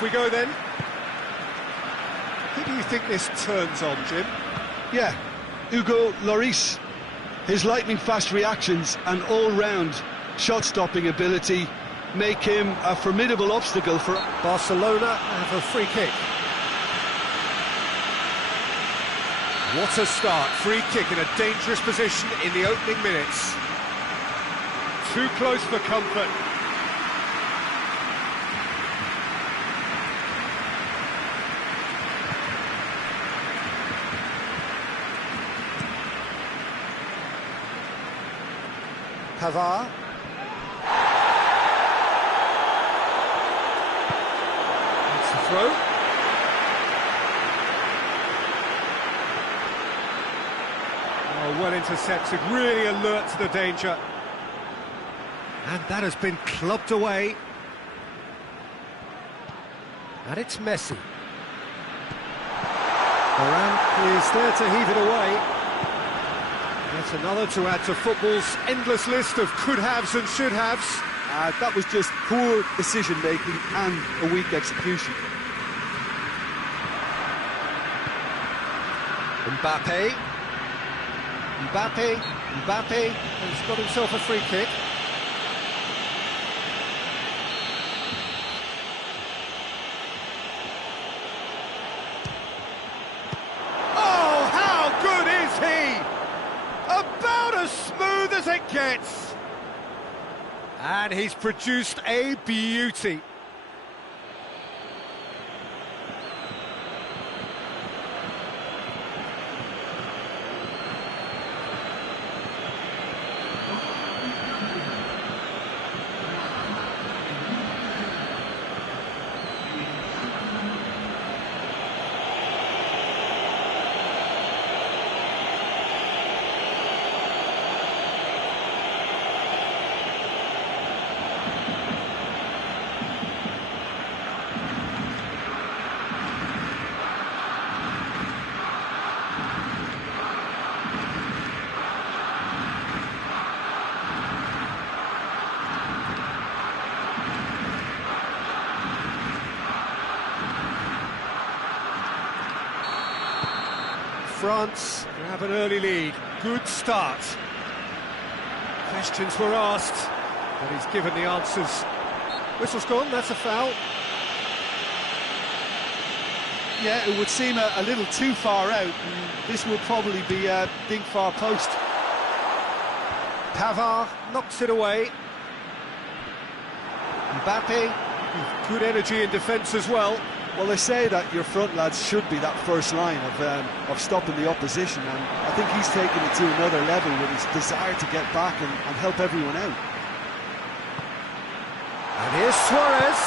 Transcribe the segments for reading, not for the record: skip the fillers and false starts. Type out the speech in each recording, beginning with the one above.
Off we go then. Who do you think this turns on, Jim? Yeah, Hugo Lloris. His lightning-fast reactions and all-round shot-stopping ability make him a formidable obstacle for Barcelona have a free kick. What a start. Free kick in a dangerous position in the opening minutes. Too close for comfort. Pavard. That's the throw. Oh, well intercepted, really alert to the danger. And that has been clubbed away. And it's Messi. Varane is there to heave it away. That's another to add to football's endless list of could-haves and should-haves. that was just poor decision-making and a weak execution. Mbappe. Mbappe has got himself a free kick. Oh, how good is he? About as smooth as it gets. And he's produced a beauty. France have an early lead. Good start. Questions were asked, but he's given the answers. Whistle's gone, that's a foul. Yeah, it would seem a little too far out. This will probably be a big far post. Pavard knocks it away. Mbappe, good energy in defence as well. Well, they say that your front lads should be that first line of stopping the opposition, and I think he's taken it to another level with his desire to get back and help everyone out. And here's Suarez,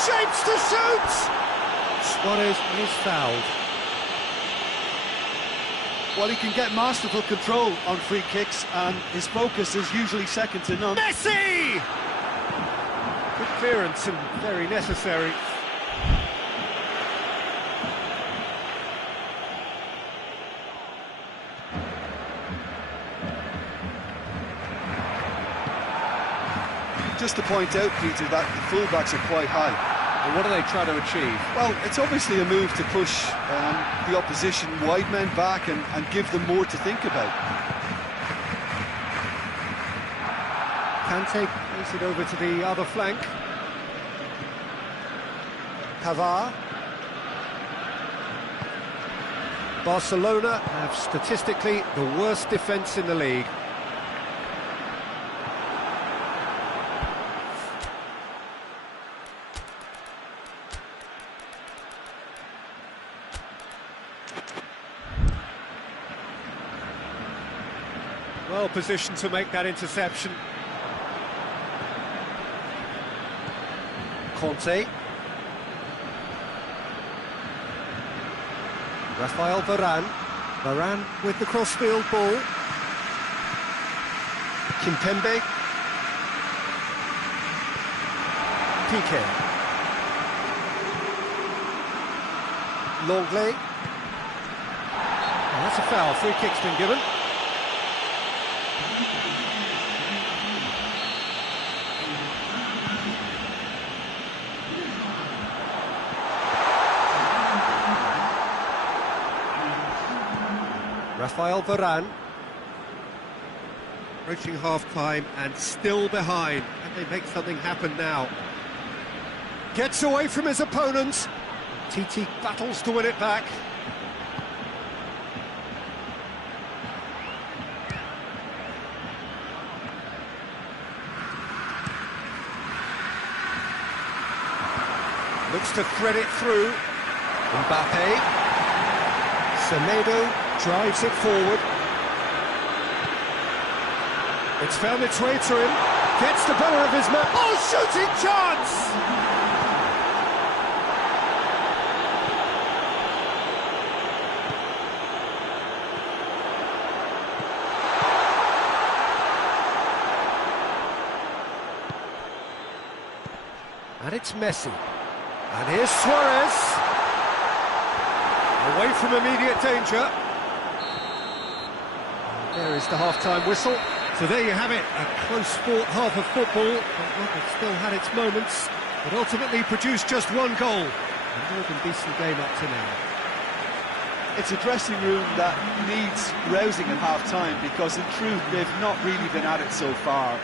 shapes to shoot! Suarez is fouled. Well, he can get masterful control on free kicks, and his focus is usually second to none. Messi! Good clearance and very necessary. Just to point out, Peter, that the fullbacks are quite high. And what are they trying to achieve? Well, it's obviously a move to push the opposition wide men back and give them more to think about. Kante plays it over to the other flank. Pavard. Barcelona have statistically the worst defence in the league. Well positioned to make that interception. Conte. Rafael Varane. Varane with the crossfield ball. Kimpembe. Piqué. Longley. Oh, that's a foul. Free kick's been given. Rafael Varane. Approaching half-time and still behind. And they make something happen now. Gets away from his opponent. TT battles to win it back. Looks to thread it through. Mbappe. Semedo drives it forward. It's found its way to him. Gets the better of his man. Oh, shooting chance! And it's Messi. And here's Suarez. Away from immediate danger. There is the half-time whistle. So there you have it, a close-fought half of football. It still had its moments, but ultimately produced just one goal. A more than decent game up to now. It's a dressing room that needs rousing at half-time, because in truth they've not really been at it so far.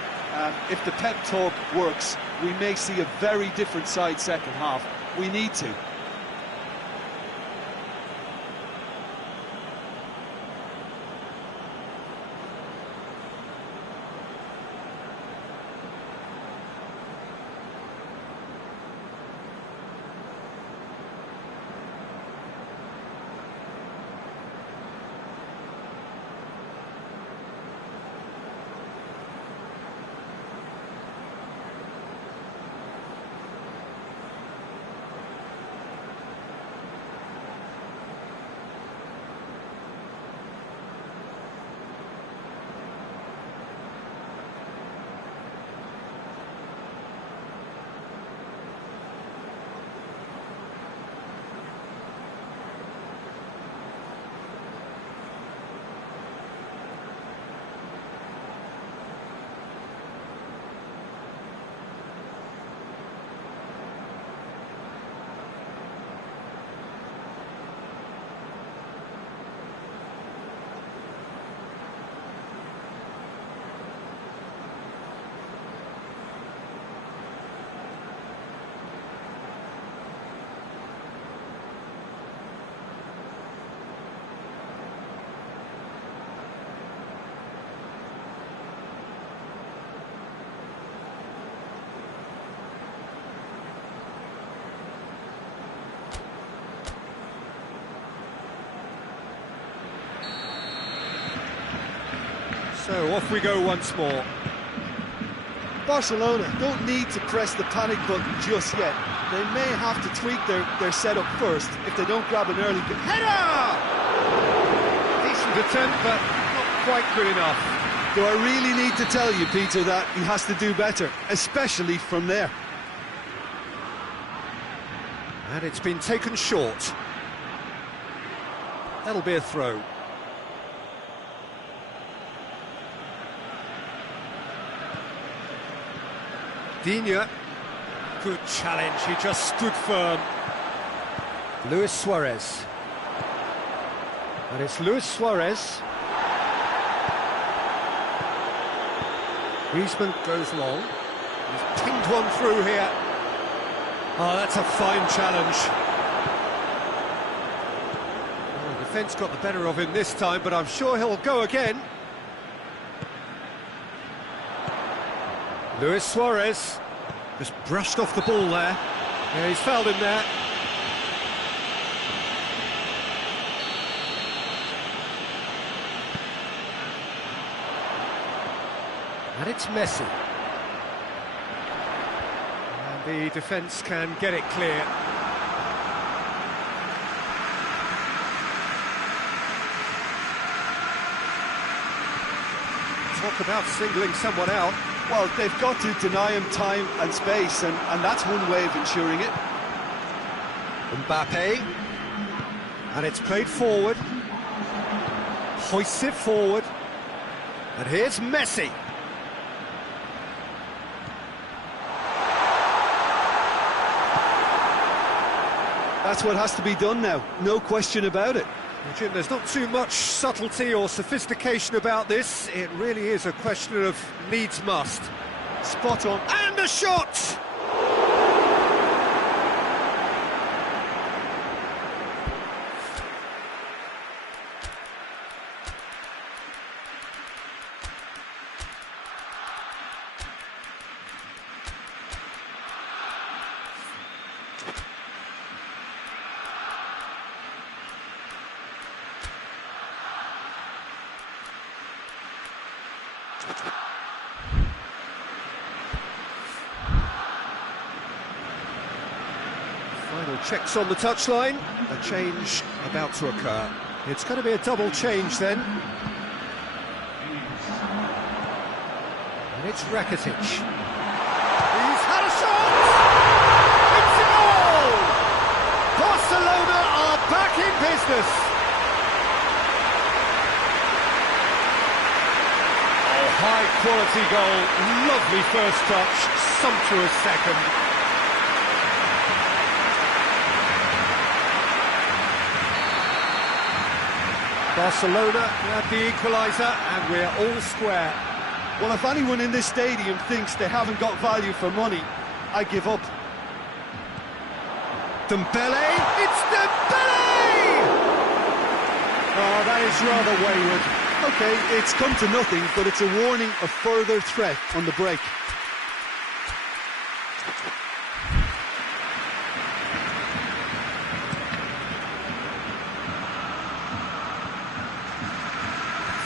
If the pep talk works, we may see a very different side second half. We need to. So off we go once more. Barcelona don't need to press the panic button just yet. They may have to tweak their setup first if they don't grab an early... Header! Decent attempt, but not quite good enough. Do I really need to tell you, Peter, that he has to do better, especially from there? And it's been taken short. That'll be a throw. Digne, good challenge, he just stood firm. Luis Suarez. And it's Luis Suarez. Griezmann goes long. He's pinged one through here. Oh, that's a fine challenge. Well, the defence got the better of him this time, but I'm sure he'll go again. Luis Suarez just brushed off the ball there. Yeah, he's fouled him there. And it's Messi. And the defence can get it clear. Talk about singling someone out. Well, they've got to deny him time and space, and that's one way of ensuring it. Mbappe. And it's played forward. Hoists it forward. And here's Messi. That's what has to be done now, no question about it. Jim, there's not too much subtlety or sophistication about this. It really is a question of needs must. Spot on. And a shot! Final checks on the touchline. A change about to occur. It's going to be a double change then. And it's Rakitic. He's had a shot! It's a goal! Barcelona are back in business. High quality goal, lovely first touch, sumptuous second. Barcelona have the equaliser and we're all square. Well, if anyone in this stadium thinks they haven't got value for money, I give up. Dembele, it's Dembele! Oh, that is rather wayward. Okay, it's come to nothing, but it's a warning of further threat on the break.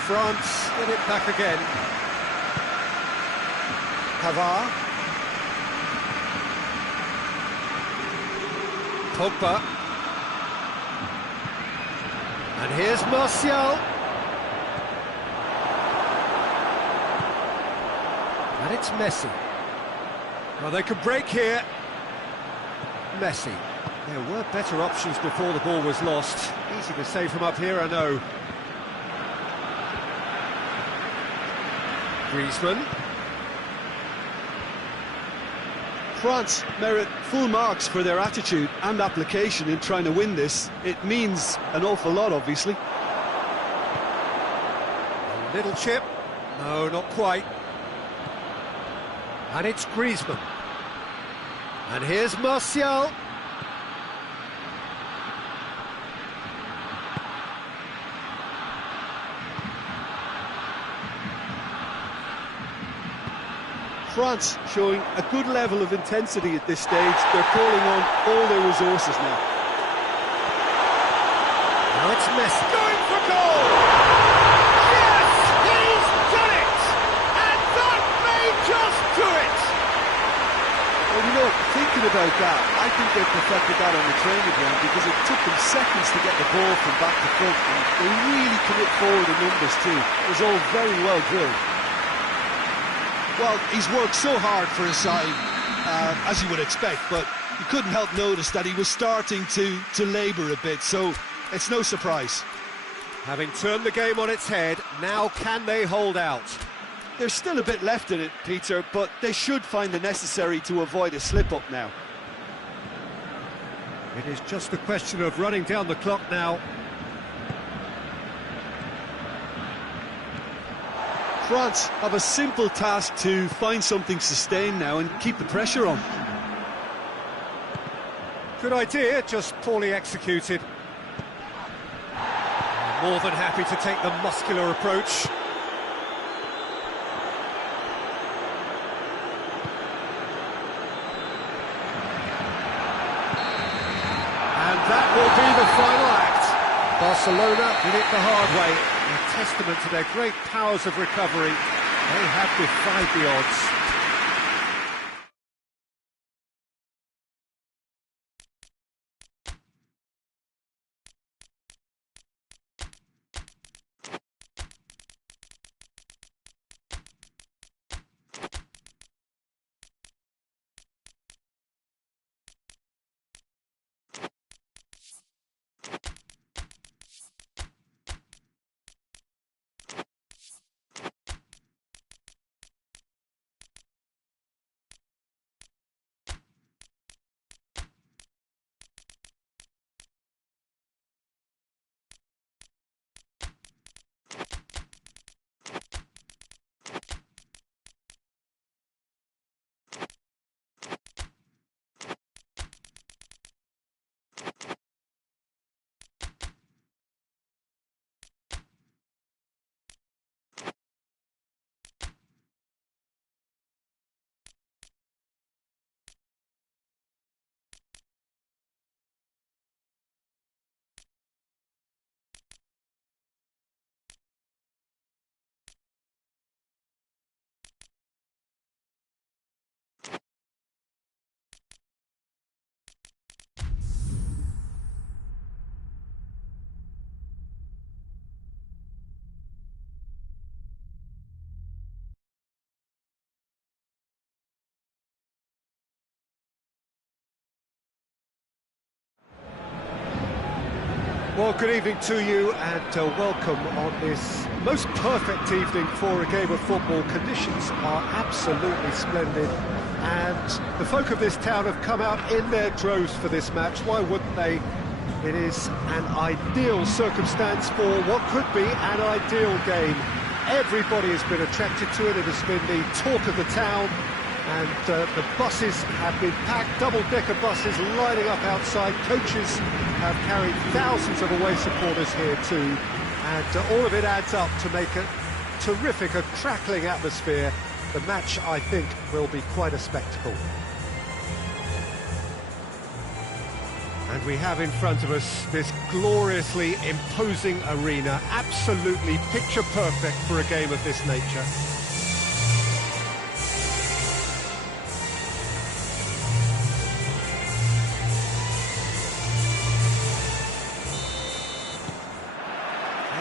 France get it back again. Pavard. Pogba. And here's Martial. And it's Messi. Well, they could break here. Messi. There were better options before the ball was lost. Easy to say from up here, I know. Griezmann. France merit full marks for their attitude and application in trying to win this. It means an awful lot, obviously. A little chip. No, not quite. And it's Griezmann. And here's Martial. France showing a good level of intensity at this stage. They're calling on all their resources now. Now it's Messi. Going for goal! Yes! He's done it! And that may just do it! Well, you know, thinking about that, I think they perfected that on the training ground because it took them seconds to get the ball from back to front, and they really commit forward in numbers too. It was all very well drilled. Well, he's worked so hard for his side, as you would expect, but you couldn't help notice that he was starting to labour a bit, so it's no surprise. Having turned the game on its head, now can they hold out? There's still a bit left in it, Peter, but they should find the necessary to avoid a slip-up now. It is just a question of running down the clock now. France have a simple task to find something sustained now and keep the pressure on. Good idea, just poorly executed. More than happy to take the muscular approach. And that will be the final act. Barcelona did it the hard way. A testament to their great powers of recovery. They have defied the odds. Well, good evening to you and welcome on this most perfect evening for a game of football. Conditions are absolutely splendid and the folk of this town have come out in their droves for this match. Why wouldn't they? It is an ideal circumstance for what could be an ideal game. Everybody has been attracted to it. It has been the talk of the town. And the buses have been packed, double-decker buses lining up outside. Coaches have carried thousands of away supporters here too. And all of it adds up to make a terrific, a crackling atmosphere. The match, I think, will be quite a spectacle. And we have in front of us this gloriously imposing arena, absolutely picture perfect for a game of this nature.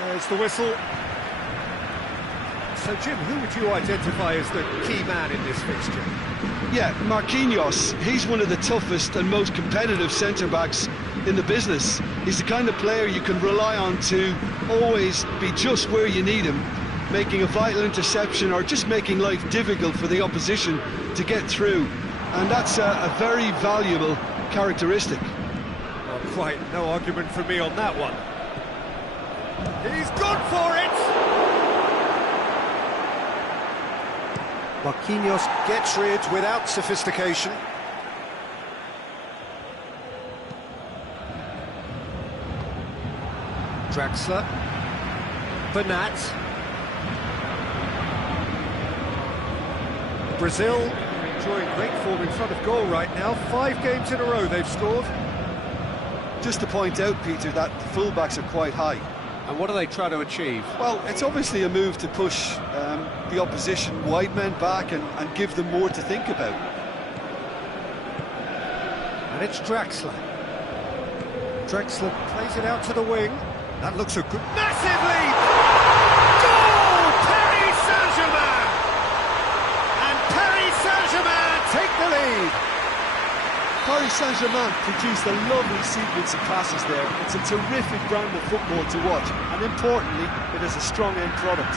There's the whistle. So, Jim, who would you identify as the key man in this fixture? Yeah, Marquinhos, he's one of the toughest and most competitive centre-backs in the business. He's the kind of player you can rely on to always be just where you need him, making a vital interception or just making life difficult for the opposition to get through. And that's a very valuable characteristic. Not quite, no argument from me on that one. He's gone for it! Marquinhos gets rid without sophistication. Draxler. Bernat. Brazil enjoying great form in front of goal right now. 5 games in a row they've scored. Just to point out, Peter, that the fullbacks are quite high. And what do they try to achieve? Well, it's obviously a move to push the opposition wide men back and give them more to think about. And it's Draxler. Draxler plays it out to the wing. That looks a good... Massive lead! Goal! Paris Saint-Germain! And Paris Saint-Germain take the lead! Paris Saint-Germain produced a lovely sequence of passes there. It's a terrific brand of football to watch, and importantly, it is a strong end product.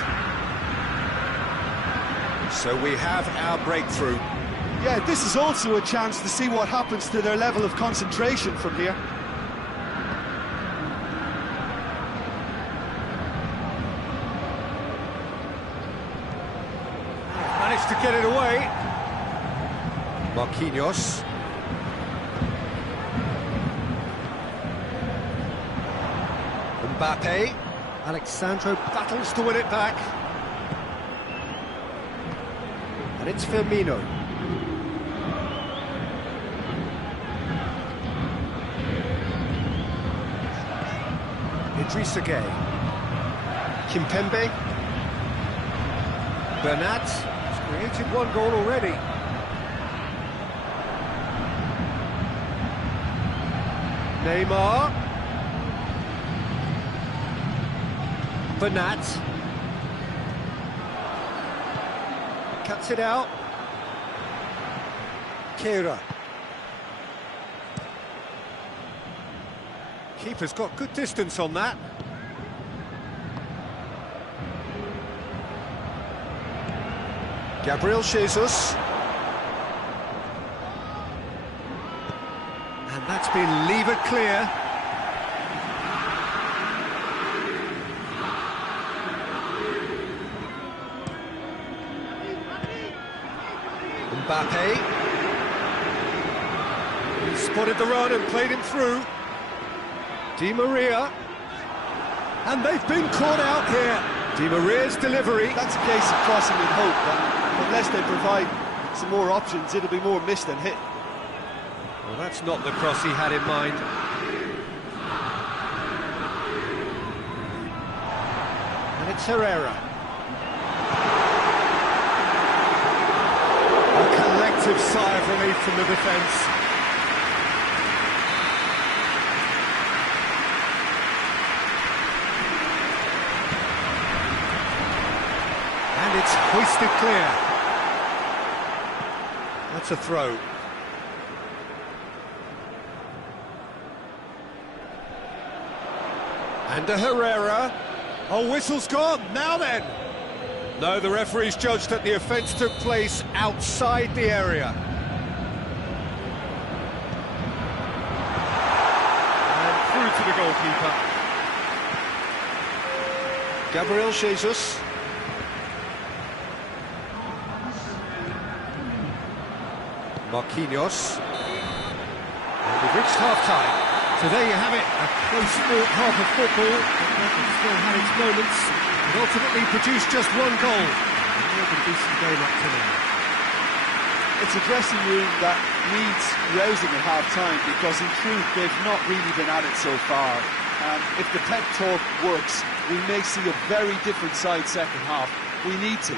So we have our breakthrough. Yeah, this is also a chance to see what happens to their level of concentration from here. Managed to get it away. Marquinhos. Mbappe. Alexandro battles to win it back. And it's Firmino. Idrissa Gueye. Kimpembe. Bernat has created 1 goal already. Neymar. Bernat. Cuts it out. Kehrer. Keeper's got good distance on that. Gabriel Jesus. And that's been levered clear. Mbappe. He spotted the run and played him through. Di Maria. And they've been caught out here. Di Maria's delivery. That's a case of crossing with hope, and unless they provide some more options, it'll be more missed than hit. Well, that's not the cross he had in mind. And it's Herrera. A collective sigh of relief from the defence. And it's hoisted clear. That's a throw. And Herrera. Oh, whistle's gone. Now then. No, the referee's judged that the offence took place outside the area. And through to the goalkeeper. Gabriel Jesus. Marquinhos. And we've reached half-time. So there you have it, a close-fought half of football, but it still had its moments, and ultimately produced just one goal. And a rather decent game up to now. It's a dressing room that needs rousing at half-time, because in truth they've not really been at it so far. If the pep talk works, we may see a very different side second half. We need to.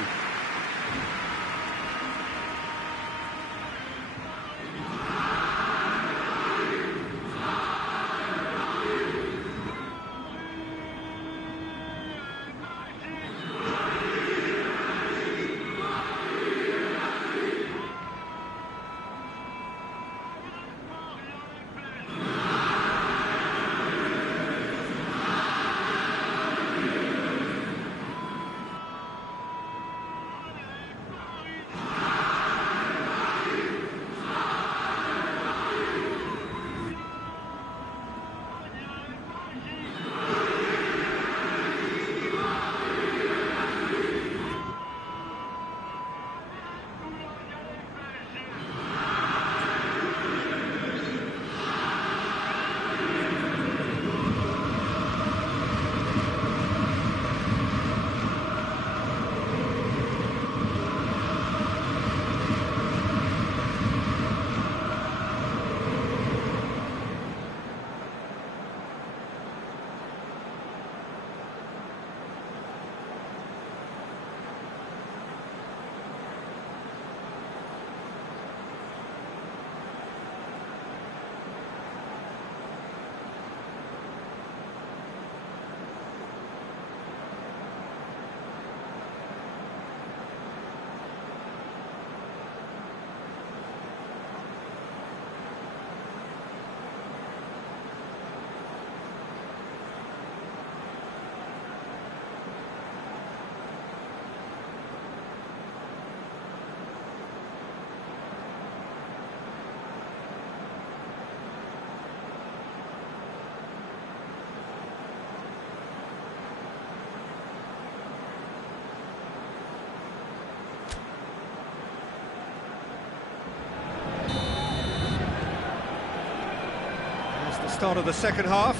Start of the second half.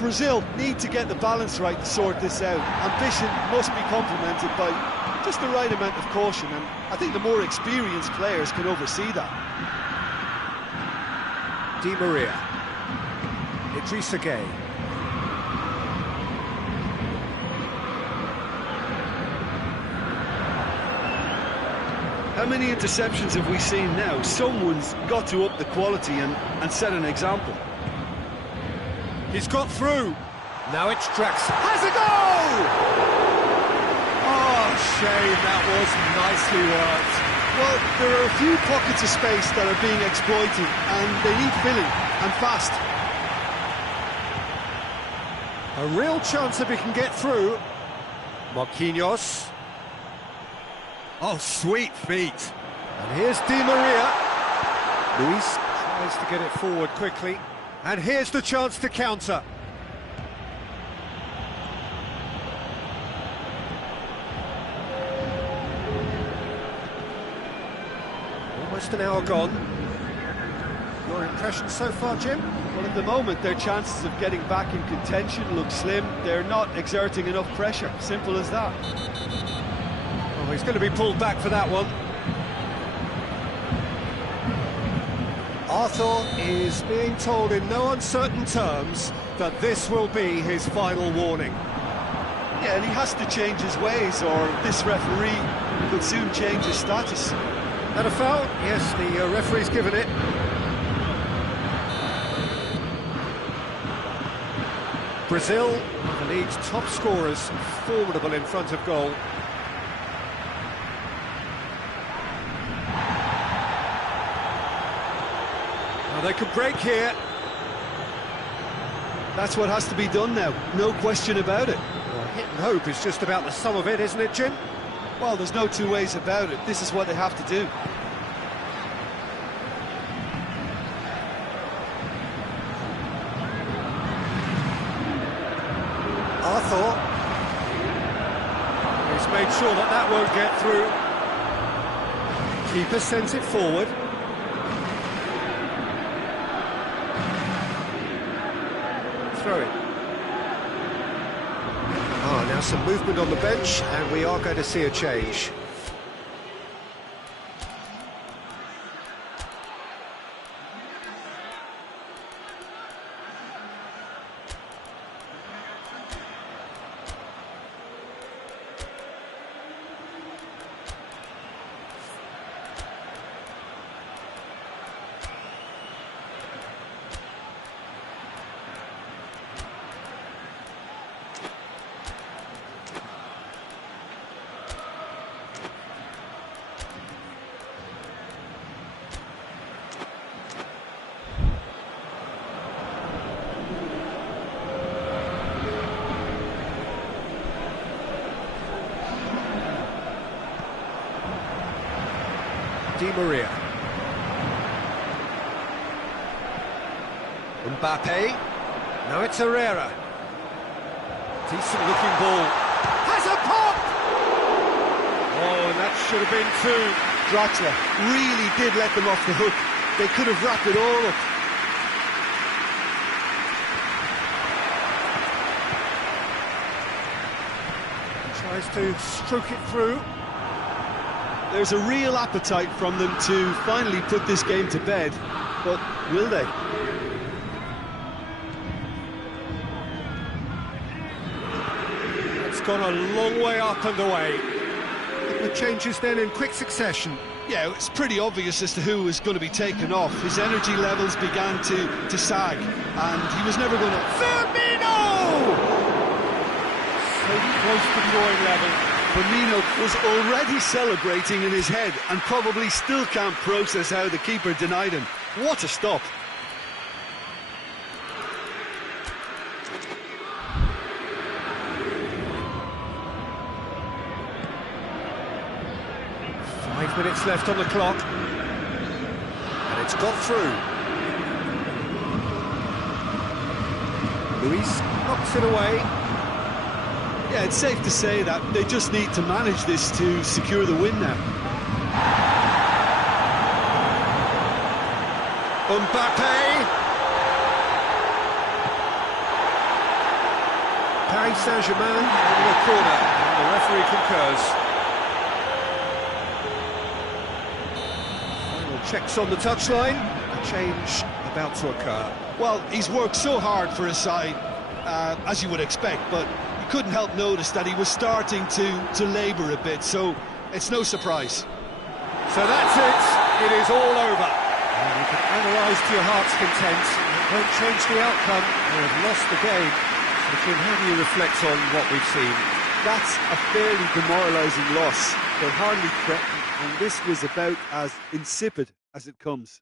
Brazil need to get the balance right to sort this out. Ambition must be complemented by just the right amount of caution, and I think the more experienced players can oversee that. Di Maria. Idrissa Gueye. How many interceptions have we seen now? Someone's got to up the quality and set an example. He's got through. Now it's Drax. Has a goal! Oh, shame, that was nicely worked. Well, there are a few pockets of space that are being exploited, and they need filling, and fast. A real chance if he can get through. Marquinhos. Oh, sweet feet. And here's Di Maria. Luis tries to get it forward quickly. And here's the chance to counter. Almost an hour gone. Your impressions so far, Jim? Well, at the moment, their chances of getting back in contention look slim. They're not exerting enough pressure. Simple as that. Oh, he's going to be pulled back for that one. Arthur is being told in no uncertain terms that this will be his final warning. Yeah, and he has to change his ways, or this referee could soon change his status. And a foul? Yes, the referee's given it. Brazil, the league's top scorers, formidable in front of goal. Now they could break here. That's what has to be done now, no question about it. Well, hit and hope is just about the sum of it, isn't it, Jim? Well, there's no two ways about it. This is what they have to do. Arthur. He's made sure that that won't get through. Keeper sends it forward. Throw it. Now some movement on the bench, and we are going to see a change. Di Maria. Mbappe. Now it's Herrera. Decent looking ball. Has a pop! Oh, and that should have been two. Draxler really did let them off the hook. They could have wrapped it all up. Tries to stroke it through. There's a real appetite from them to finally put this game to bed, but will they? It's gone a long way up and away. The changes then in quick succession. Yeah, it's pretty obvious as to who was going to be taken off. His energy levels began to sag, and he was never going to... Firmino! So close to drawing level. Firmino was already celebrating in his head and probably still can't process how the keeper denied him. What a stop. Five minutes left on the clock. And it's got through. Luis knocks it away. Yeah, it's safe to say that they just need to manage this to secure the win now. Mbappe! Paris Saint-Germain in the corner, and the referee concurs. Final checks on the touchline, a change about to occur. Well, he's worked so hard for his side, as you would expect, but you couldn't help notice that he was starting to labour a bit, so it's no surprise. So that's it, it is all over. And you can analyse to your heart's content, it won't change the outcome, they have lost the game. So Jim, how do you reflect on what we've seen? That's a fairly demoralising loss. They hardly threatened, and this was about as insipid as it comes.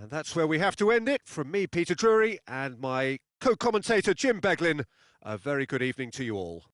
And that's where we have to end it. From me, Peter Drury, and my co-commentator, Jim Beglin, a very good evening to you all.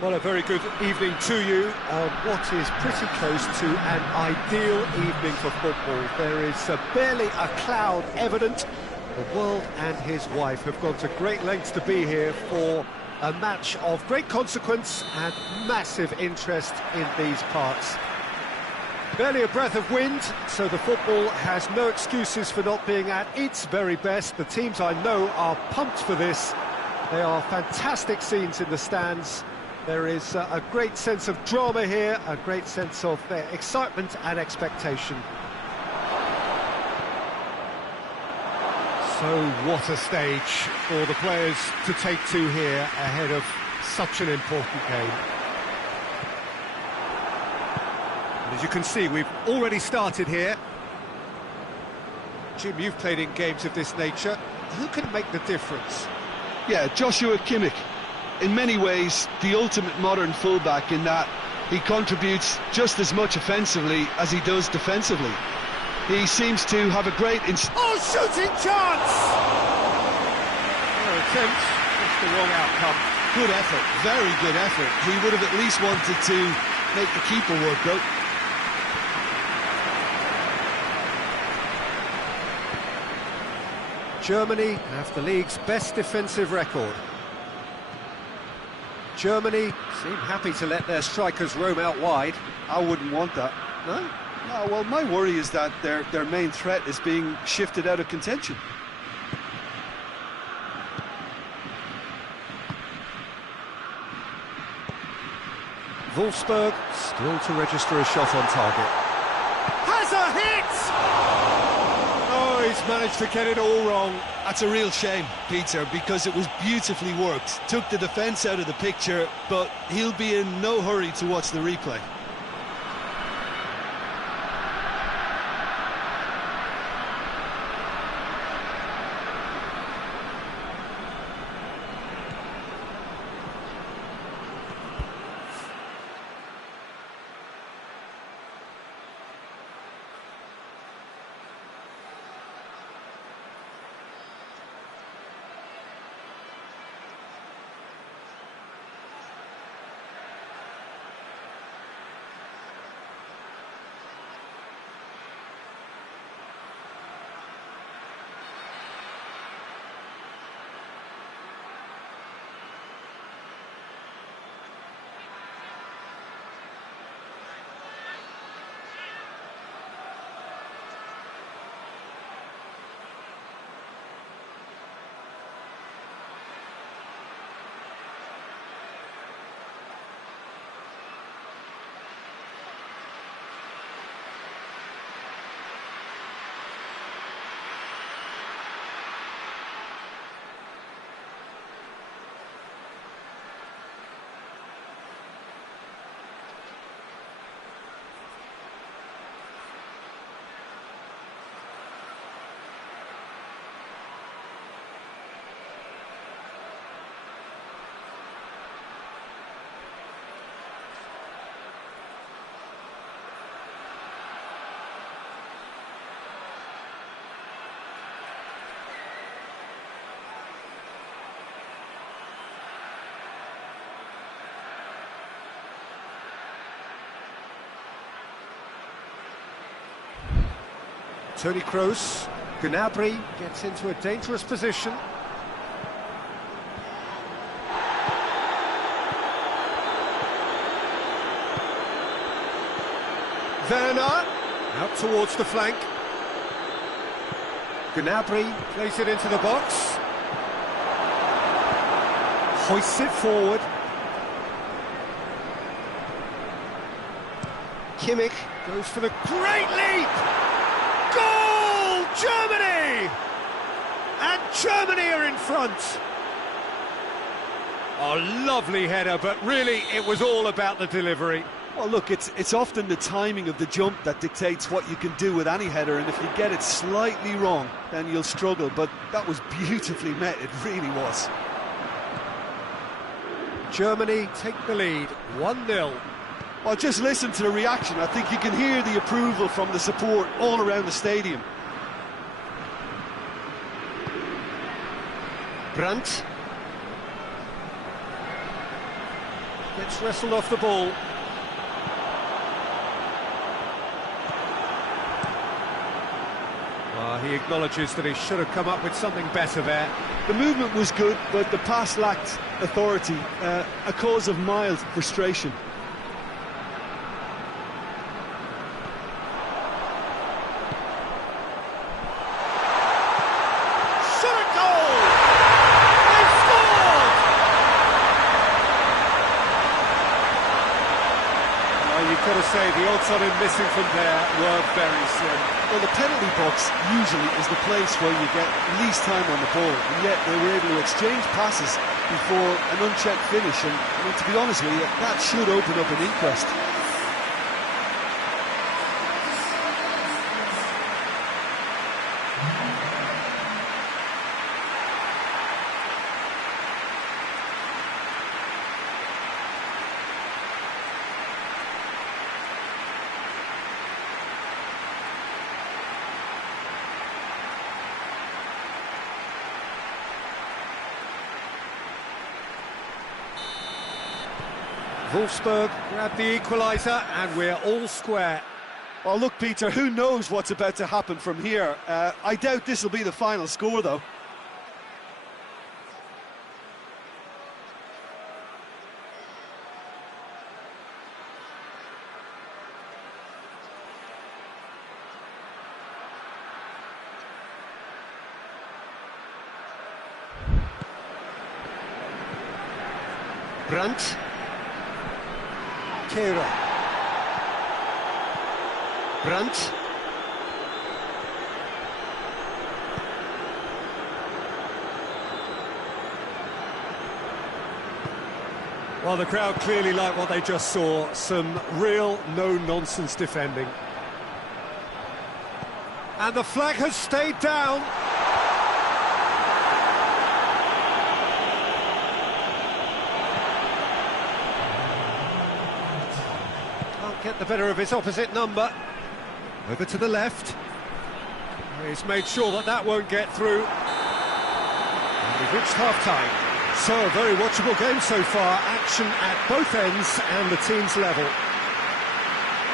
Well, a very good evening to you on what is pretty close to an ideal evening for football. There is barely a cloud evident. The world and his wife have gone to great lengths to be here for a match of great consequence and massive interest in these parts. Barely a breath of wind, so the football has no excuses for not being at its very best. The teams I know are pumped for this. They are fantastic scenes in the stands. There is a great sense of drama here, a great sense of excitement and expectation. So what a stage for the players to take to here ahead of such an important game. And as you can see, we've already started here. Jim, you've played in games of this nature. Who can make the difference? Yeah, Joshua Kimmich. In many ways, the ultimate modern fullback in that he contributes just as much offensively as he does defensively. He seems to have a great shooting chance! No attempt, just the wrong outcome. Good effort, very good effort. He would have at least wanted to make the keeper work though. Germany have the league's best defensive record. Germany seem happy to let their strikers roam out wide. I wouldn't want that. No? No, well, my worry is that their main threat is being shifted out of contention. Wolfsburg still to register a shot on target. Has a hit! Oh, he's managed to get it all wrong. That's a real shame, Peter, because it was beautifully worked. Took the defence out of the picture, but he'll be in no hurry to watch the replay. Toni Kroos, Gnabry gets into a dangerous position. Werner, out towards the flank. Gnabry plays it into the box. Hoists it forward. Kimmich goes for the great leap! Goal! Germany! And Germany are in front! A lovely header, but really it was all about the delivery. Well, look, it's often the timing of the jump that dictates what you can do with any header, and if you get it slightly wrong, then you'll struggle, but that was beautifully met, it really was. Germany take the lead, 1-0. Well, just listen to the reaction. I think you can hear the approval from the support all around the stadium. Brandt It's wrestled off the ball. He acknowledges that he should have come up with something better there. The movement was good, but the pass lacked authority, a cause of mild frustration. Got to say, the odds on him missing from there were very slim. Well, the penalty box usually is the place where you get least time on the ball, and yet they were able to exchange passes before an unchecked finish, and I mean, to be honest with you, that should open up an inquest. Wolfsburg grabbed the equaliser, and we're all square. Well, look, Peter, who knows what's about to happen from here? I doubt this will be the final score, though. Brandt. Kehrer. Brandt. Well, the crowd clearly like what they just saw. Some real no-nonsense defending. And the flag has stayed down. Get the better of his opposite number. Over to the left. He's made sure that that won't get through. And we've reached half-time. So, a very watchable game so far. Action at both ends and the team's level.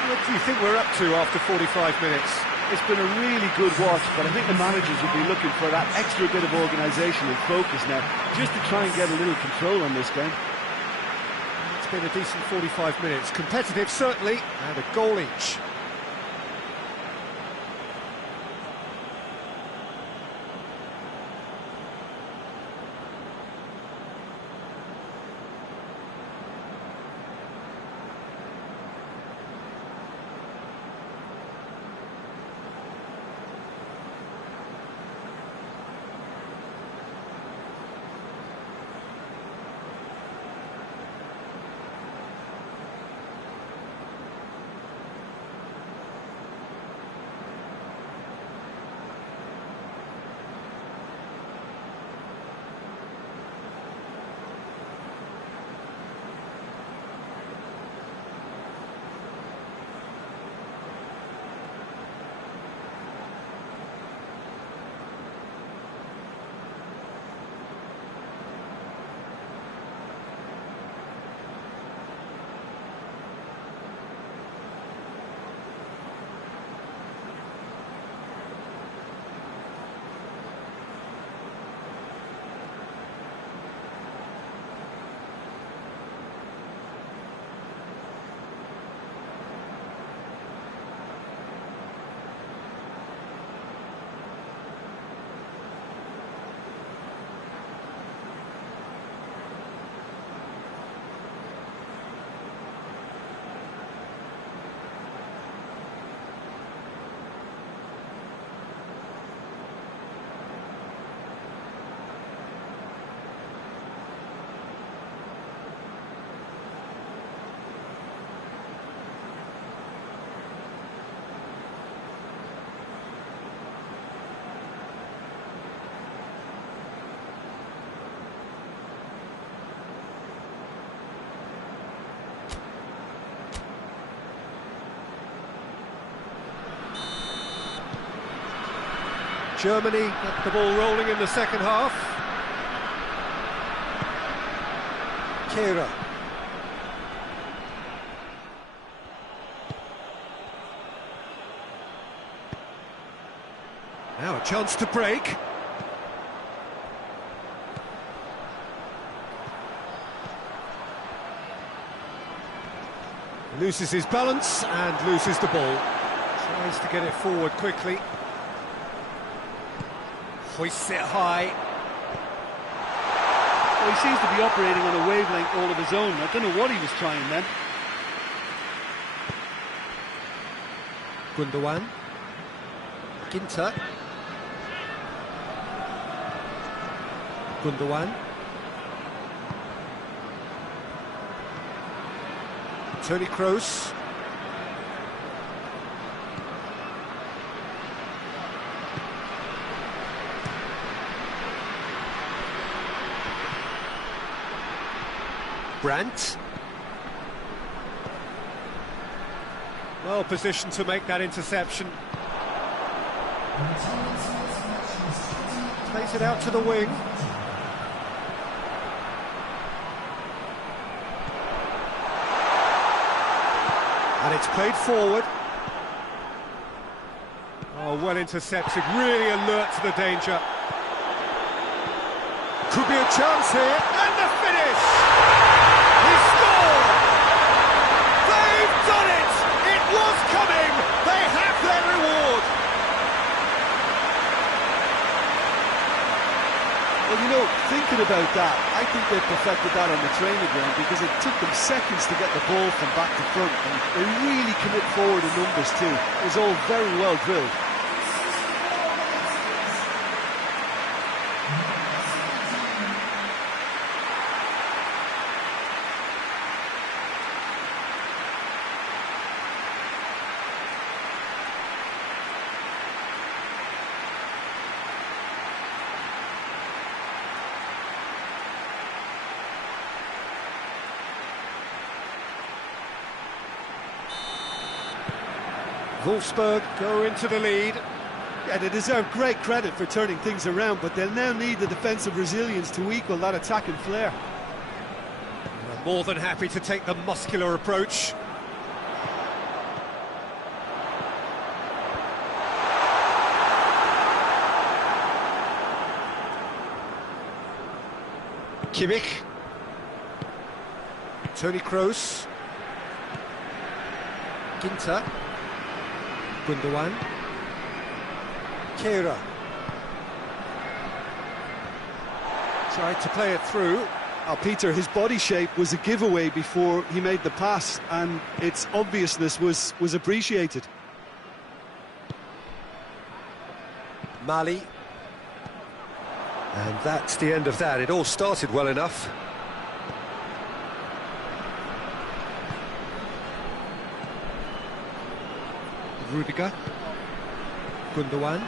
What do you think we're up to after 45 minutes? It's been a really good watch, but I think the managers will be looking for that extra bit of organisation and focus now, just to try and get a little control on this game. It's been a decent 45 minutes. Competitive, certainly, and a goal each. Germany got the ball rolling in the second half. Kehrer. Now a chance to break. Loses his balance and loses the ball. Tries to get it forward quickly. Hoists it high. Well, he seems to be operating on a wavelength all of his own. I don't know what he was trying then. Gundogan. Ginter. Gundogan. Toni Kroos. Brandt. Well positioned to make that interception. Plays it out to the wing. And it's played forward. Oh, well intercepted, really alert to the danger. Could be a chance here, and the finish! He scored! They've done it! It was coming! They have their reward! Well, you know, thinking about that, I think they perfected that on the training ground because it took them seconds to get the ball from back to front, and they really commit forward in numbers too. It was all very well drilled. Wolfsburg go into the lead. Yeah, they deserve great credit for turning things around, but they'll now need the defensive resilience to equal that attacking flair. They're more than happy to take the muscular approach. Kimmich. Toni Kroos. Ginter. Gundogan. Kehrer. Tried to play it through. Peter, his body shape was a giveaway before he made the pass, and its obviousness was appreciated. Mali. And that's the end of that. It all started well enough. Rudiger. Gundogan.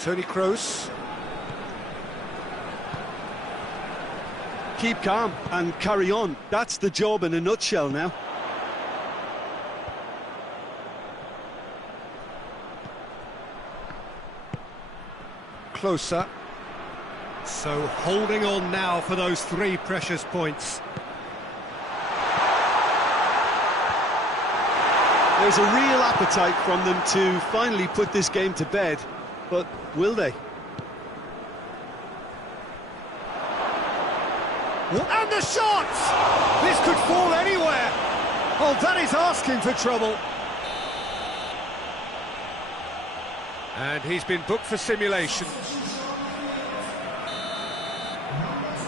Toni Kroos. Keep calm and carry on. That's the job in a nutshell now. Closer. So holding on now for those 3 precious points. There's a real appetite from them to finally put this game to bed, but will they? And the shot! This could fall anywhere. Oh, that is asking for trouble. And he's been booked for simulation.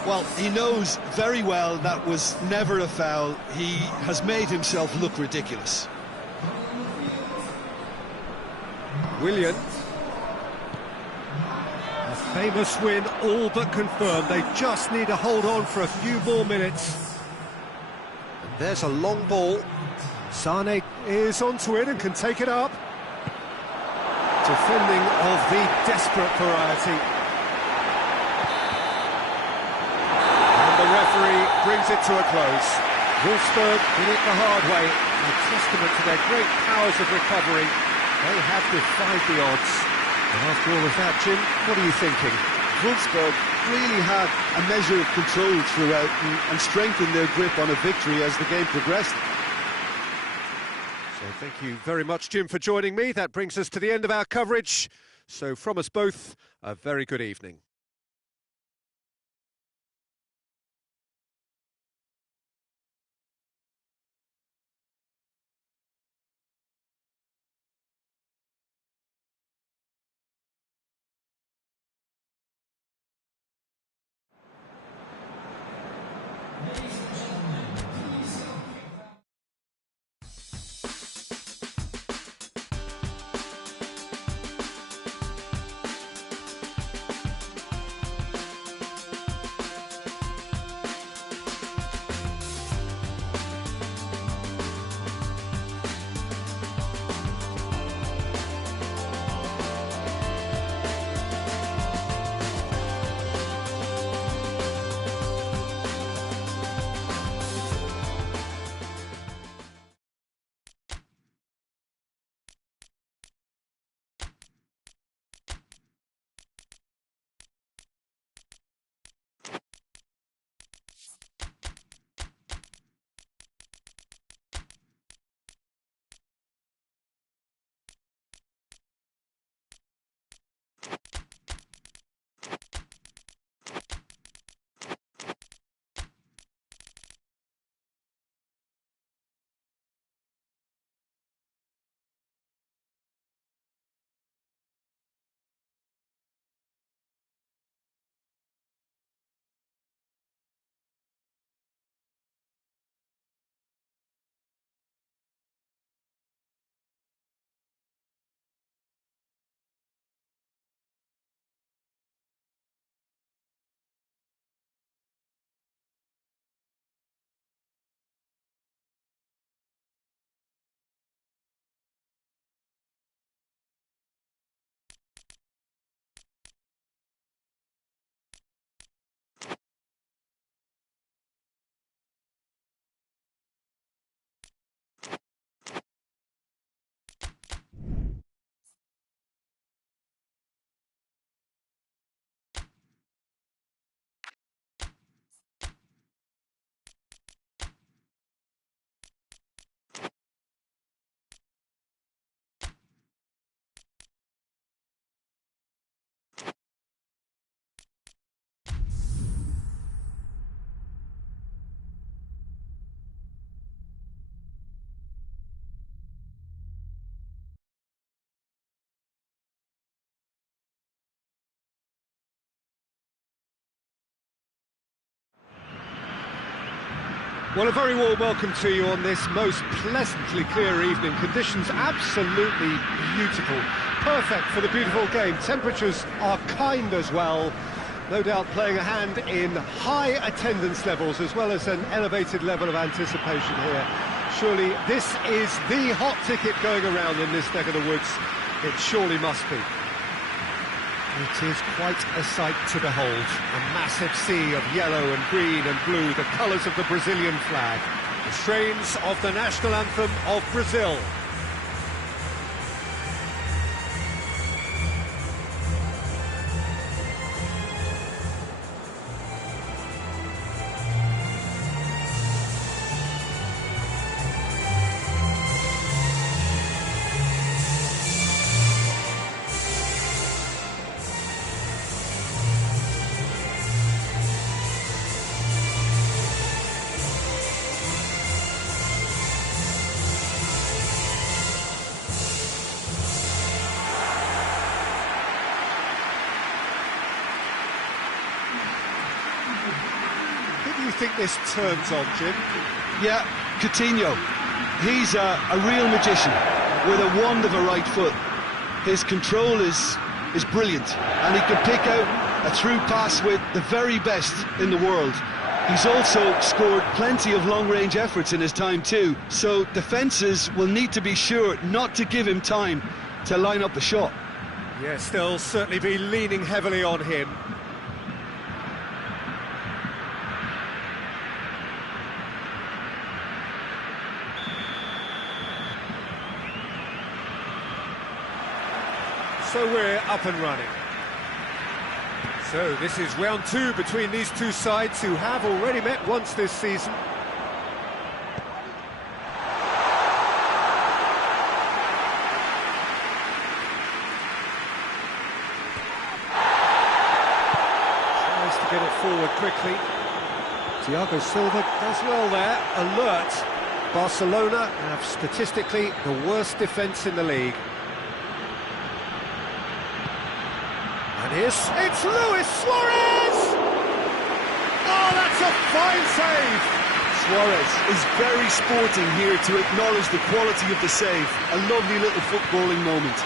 Well, he knows very well that was never a foul. He has made himself look ridiculous. Willian. A famous win, all but confirmed. They just need to hold on for a few more minutes. And there's a long ball. Sane is onto it and can take it up. Defending of the desperate variety. And the referee brings it to a close. Wolfsburg did it the hard way, a testament to their great powers of recovery. They have defied the odds. And after all of that, Jim, what are you thinking? Wolfsburg really had a measure of control throughout and strengthened their grip on a victory as the game progressed. So thank you very much, Jim, for joining me. That brings us to the end of our coverage. So from us both, a very good evening. Well, a very warm welcome to you on this most pleasantly clear evening. Conditions absolutely beautiful. Perfect for the beautiful game. Temperatures are kind as well. No doubt playing a hand in high attendance levels as well as an elevated level of anticipation here. Surely this is the hot ticket going around in this neck of the woods. It surely must be. It is quite a sight to behold. A massive sea of yellow and green and blue, the colours of the Brazilian flag. The strains of the national anthem of Brazil. Who do you think this turns on, Jim? Yeah, Coutinho. He's a real magician with a wand of a right foot. His control is brilliant, and he can pick out a through pass with the very best in the world. He's also scored plenty of long-range efforts in his time too, so defences will need to be sure not to give him time to line up the shot. Yes, they'll certainly be leaning heavily on him. So we're up and running. So this is round two between these two sides who have already met once this season. Tries to get it forward quickly. Thiago Silva does well there, alert. Barcelona have statistically the worst defence in the league. And it's Luis Suarez! Oh, that's a fine save! Suarez is very sporting here to acknowledge the quality of the save. A lovely little footballing moment.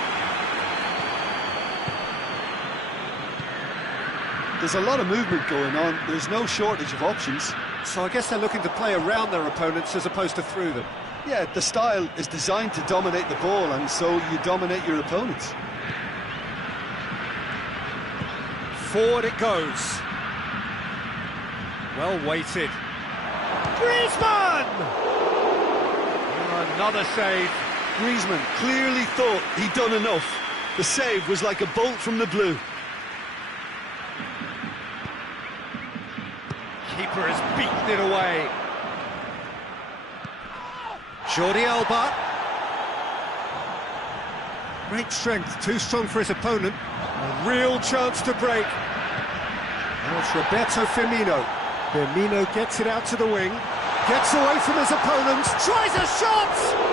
There's a lot of movement going on. There's no shortage of options. So I guess they're looking to play around their opponents as opposed to through them. Yeah, the style is designed to dominate the ball, and so you dominate your opponents. Forward it goes. Well weighted. Griezmann! Another save. Griezmann clearly thought he'd done enough. The save was like a bolt from the blue. Keeper has beaten it away. Jordi Alba. Great strength, too strong for his opponent. A real chance to break. Now it's Roberto Firmino. Firmino gets it out to the wing. Gets away from his opponent. Tries a shot!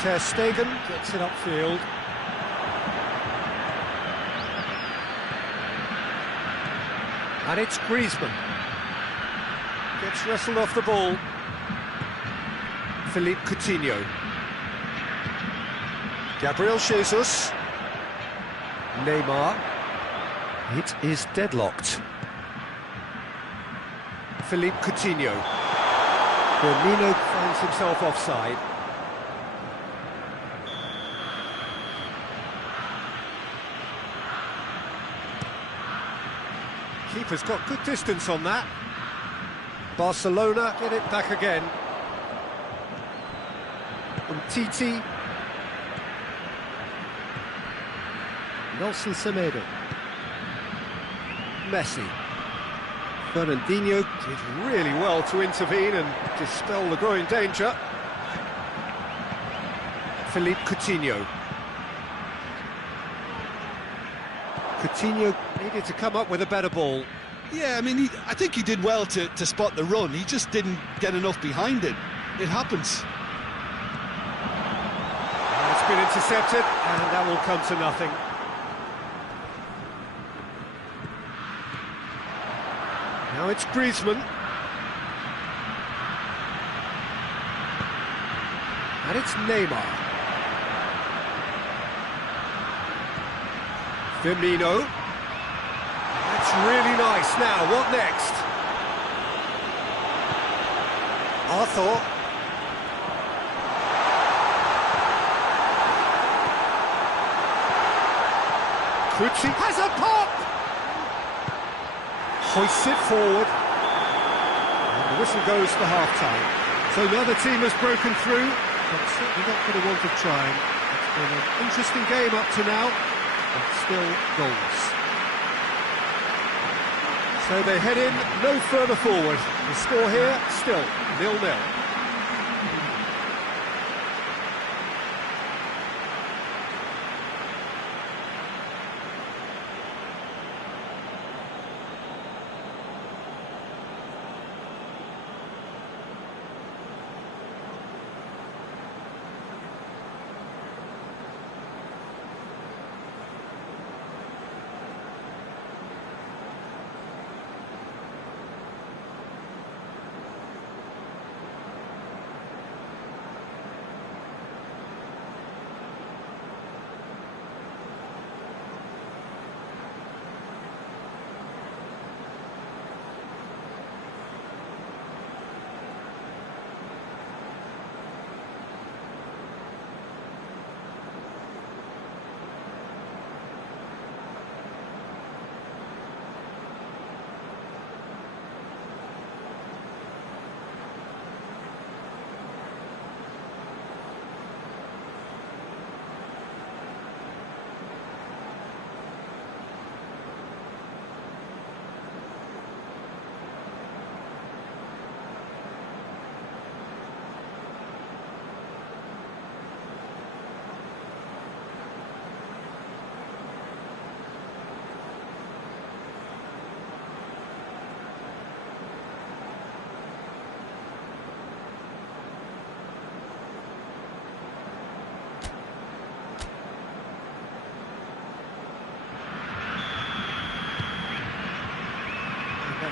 Ter Stegen gets it upfield. And it's Griezmann. Gets wrestled off the ball. Philippe Coutinho. Gabriel Jesus. Neymar. It is deadlocked. Philippe Coutinho. Firmino finds himself offside. Keeper's got good distance on that. Barcelona get it back again. Umtiti. Nelson Semedo. Messi. Fernandinho did really well to intervene and dispel the growing danger. Philippe Coutinho. Coutinho needed to come up with a better ball. Yeah, I mean, I think he did well to spot the run. He just didn't get enough behind it. It happens. And it's been intercepted, and that will come to nothing. Now it's Griezmann. And it's Neymar. Firmino. That's really nice. Now, what next? Arthur. Kucci has a pop! Hoists it forward. And the whistle goes for half-time. So the other team has broken through, but certainly not for the want of trying. It's been an interesting game up to now, but still goals. So they head in no further forward. The score here, still 0-0.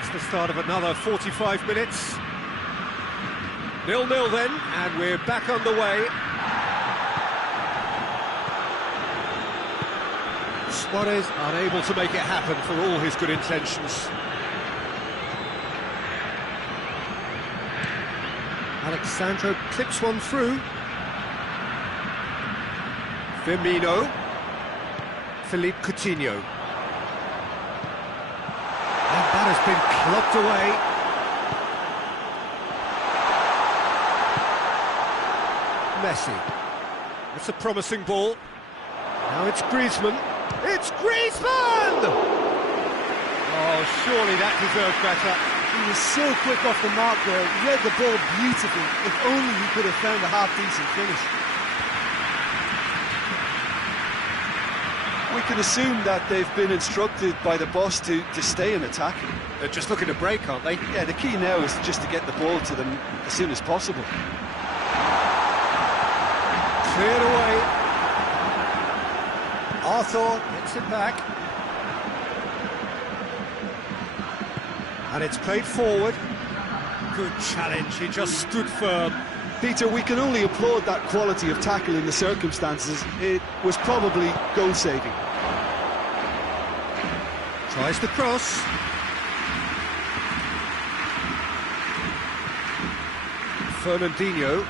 That's the start of another 45 minutes. 0-0 then, and we're back underway. Suarez unable to make it happen for all his good intentions. Alexandro clips one through. Firmino. Philippe Coutinho. And that has been clocked away. Messi. It's a promising ball. Now it's Griezmann. It's Griezmann! Oh, surely that deserved better. He was so quick off the mark there, read the ball beautifully. If only he could have found a half-decent finish. We can assume that they've been instructed by the boss to stay in attack. They're just looking to break, aren't they? Yeah, the key now is just to get the ball to them as soon as possible. Cleared away. Arthur gets it back. And it's played forward. Good challenge, he just stood firm. Peter, we can only applaud that quality of tackle in the circumstances. It was probably goal-saving. Tries the cross. Fernandinho.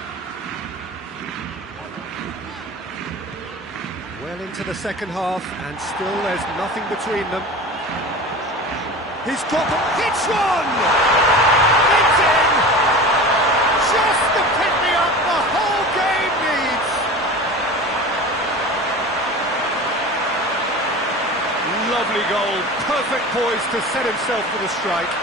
Well into the second half, and still there's nothing between them. He's got them. Hits one! It's in! Just the pick-me-up the whole game needs! Lovely goal. Perfect poise to set himself for the strike.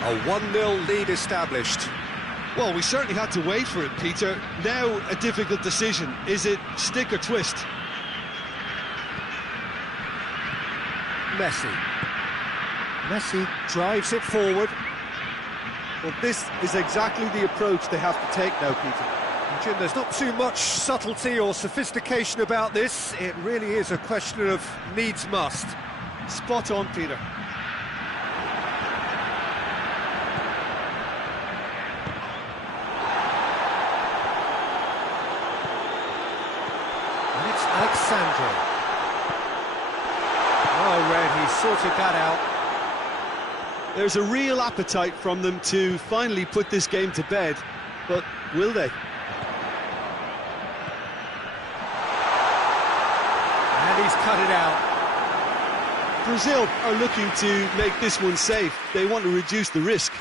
A 1-0 lead established. Well, we certainly had to wait for it, Peter. Now a difficult decision. Is it stick or twist? Messi. Messi drives it forward. Well, this is exactly the approach they have to take now, Peter. Jim, there's not too much subtlety or sophistication about this. It really is a question of needs must. Spot on, Peter. Alexandro. Oh, Red, he sorted that out. There's a real appetite from them to finally put this game to bed, but will they? And he's cut it out. Brazil are looking to make this one safe. They want to reduce the risk.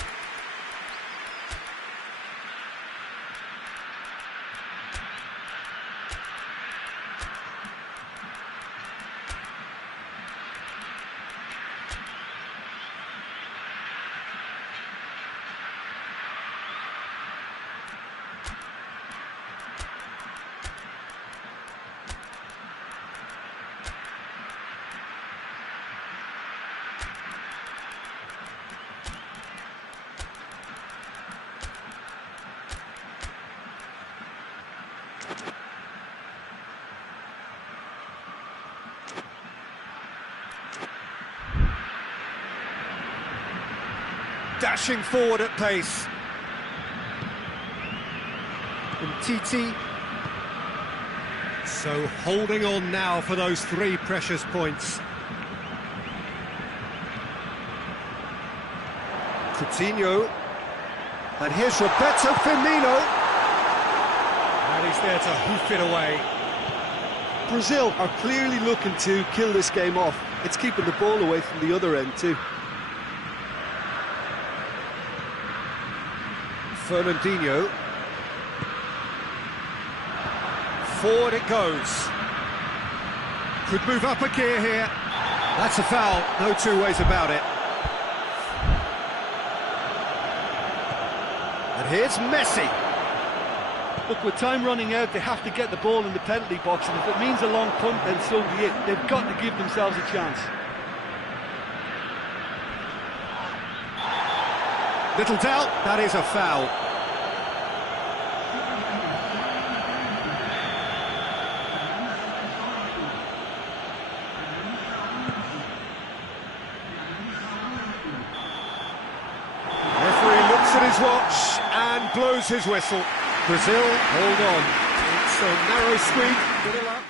Dashing forward at pace. Umtiti. So holding on now for those 3 precious points. Coutinho. And here's Roberto Firmino. And he's there to hoof it away. Brazil are clearly looking to kill this game off. It's keeping the ball away from the other end too. Fernandinho. Forward it goes. Could move up a gear here. That's a foul, no two ways about it. And here's Messi. Look, with time running out, they have to get the ball in the penalty box, and if it means a long punt, then so be it. They've got to give themselves a chance. Little doubt, that is a foul. Referee looks at his watch and blows his whistle. Brazil, hold on. It's a narrow squeak. Good luck.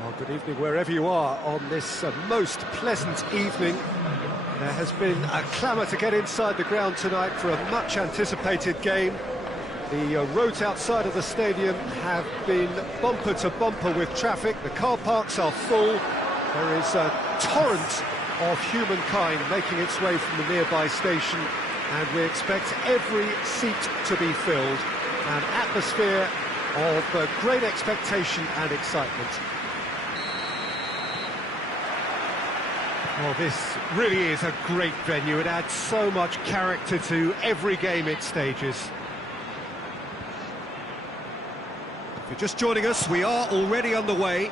Well, good evening wherever you are on this most pleasant evening. There has been a clamour to get inside the ground tonight for a much-anticipated game. The roads outside of the stadium have been bumper to bumper with traffic. The car parks are full. There is a torrent of humankind making its way from the nearby station, and we expect every seat to be filled. An atmosphere of great expectation and excitement. Well, this really is a great venue. It adds so much character to every game it stages. If you're just joining us, we are already underway.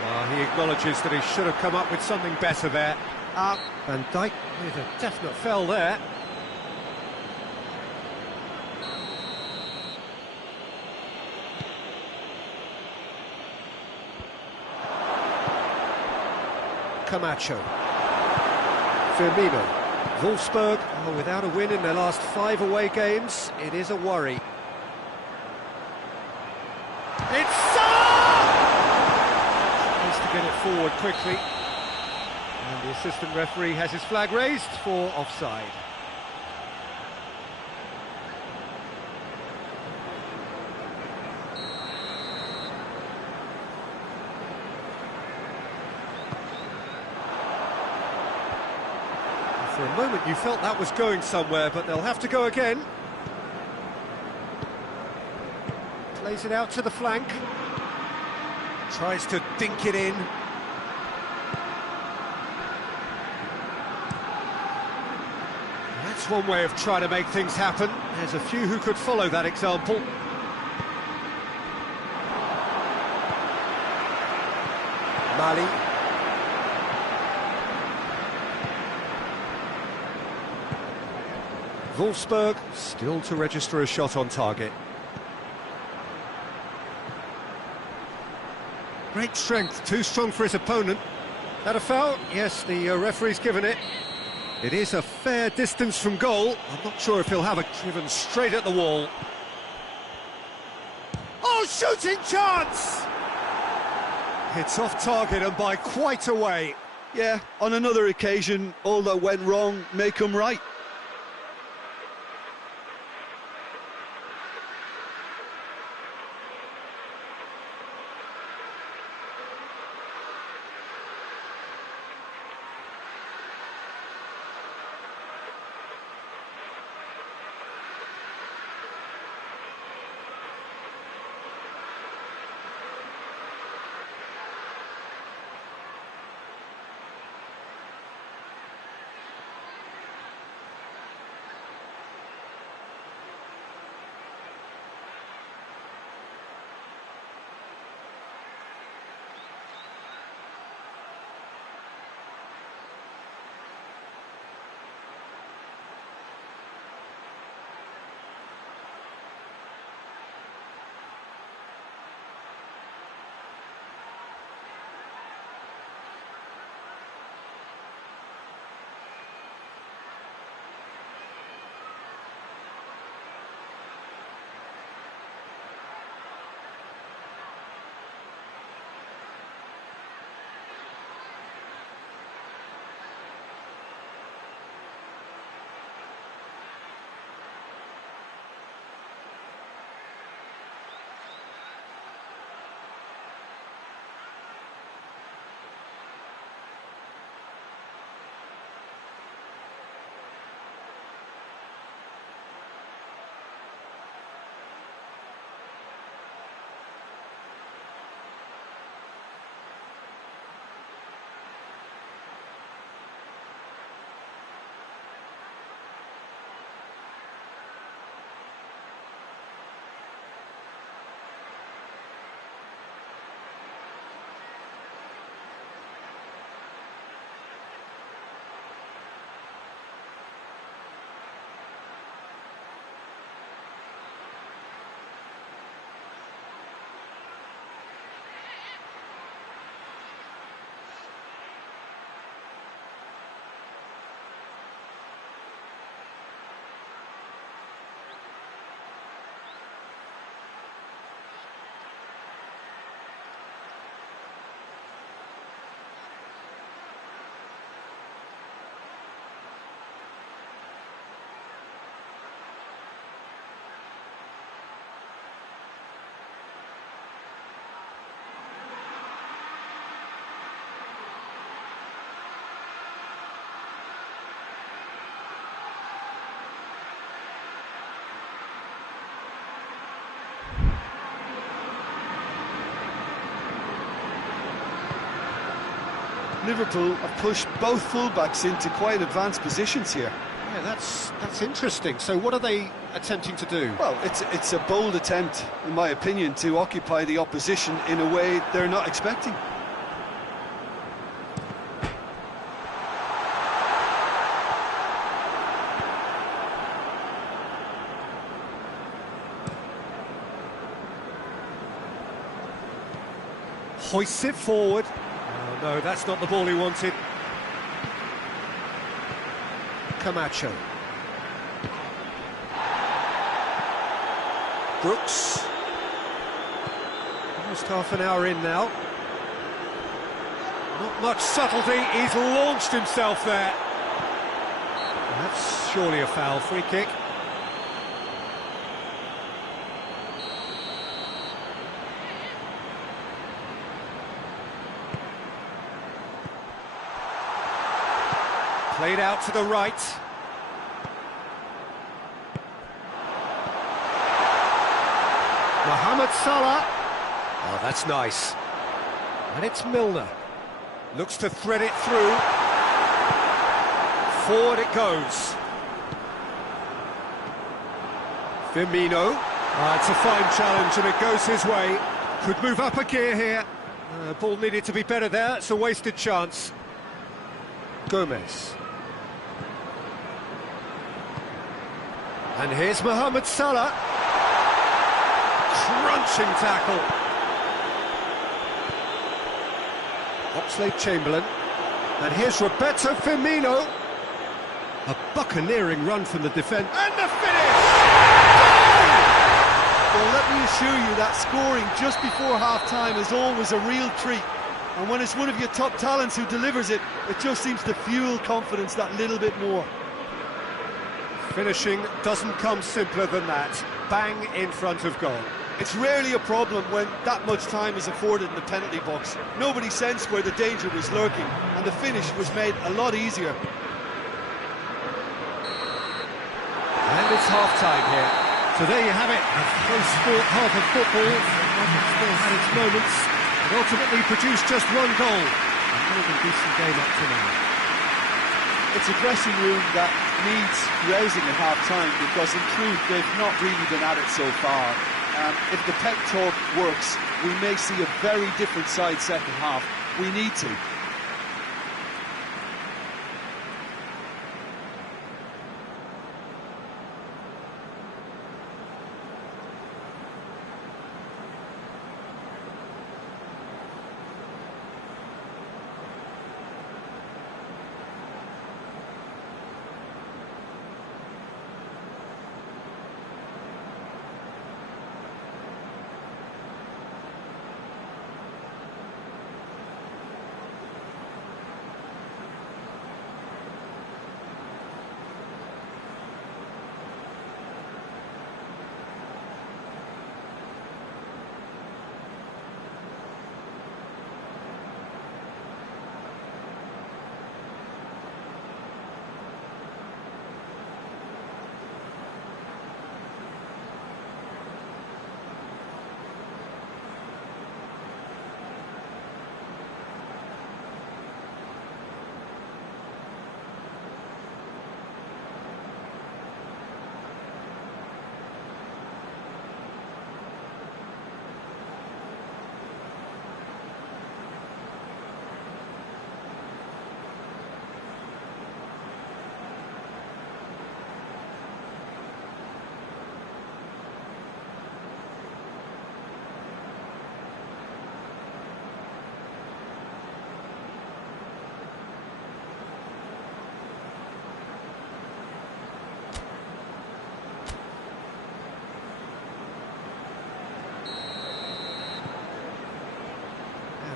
Well, he acknowledges that he should have come up with something better there. Van Dijk with a definite foul there. Camacho, Firmino, Wolfsburg, without a win in their last 5 away games. It is a worry. It's needs to get it forward quickly, and the assistant referee has his flag raised for offside. For a moment you felt that was going somewhere, but they'll have to go again. Plays it out to the flank. Tries to dink it in. That's one way of trying to make things happen. There's a few who could follow that example. Mali. Wolfsburg still to register a shot on target. Great strength, too strong for his opponent. That a foul? Yes, the referee's given it. It is a fair distance from goal. I'm not sure if he'll have it driven straight at the wall. Oh, shooting chance! It's off target and by quite a way. Yeah, on another occasion, all that went wrong may come right. Liverpool have pushed both fullbacks into quite advanced positions here. Yeah, that's interesting. So what are they attempting to do? Well, it's a bold attempt, in my opinion, to occupy the opposition in a way they're not expecting. Hoists it forward. Oh, no, that's not the ball he wanted. Camacho. Brooks. Almost half an hour in now. Not much subtlety, he's launched himself there. That's surely a foul, free kick. Played out to the right. Mohamed Salah. Oh, that's nice. And it's Milner. Looks to thread it through. Forward it goes. Firmino. It's a fine challenge and it goes his way. Could move up a gear here. Ball needed to be better there. It's a wasted chance. Gomez. And here's Mohamed Salah. Crunching tackle. Oxlade-Chamberlain. And here's Roberto Firmino. A buccaneering run from the defence. And the finish! Well, let me assure you that scoring just before half-time is always a real treat. And when it's one of your top talents who delivers it, it just seems to fuel confidence that little bit more. Finishing doesn't come simpler than that. Bang in front of goal. It's rarely a problem when that much time is afforded in the penalty box. Nobody sensed where the danger was lurking, and the finish was made a lot easier. And it's half-time here. So there you have it, a close-fought half of football. Still had its moments, but ultimately produced just one goal. A more than decent game up to now. It's a dressing room that needs rousing at half-time because in truth they've not really been at it so far. If the pep talk works, we may see a very different side second half. We need to.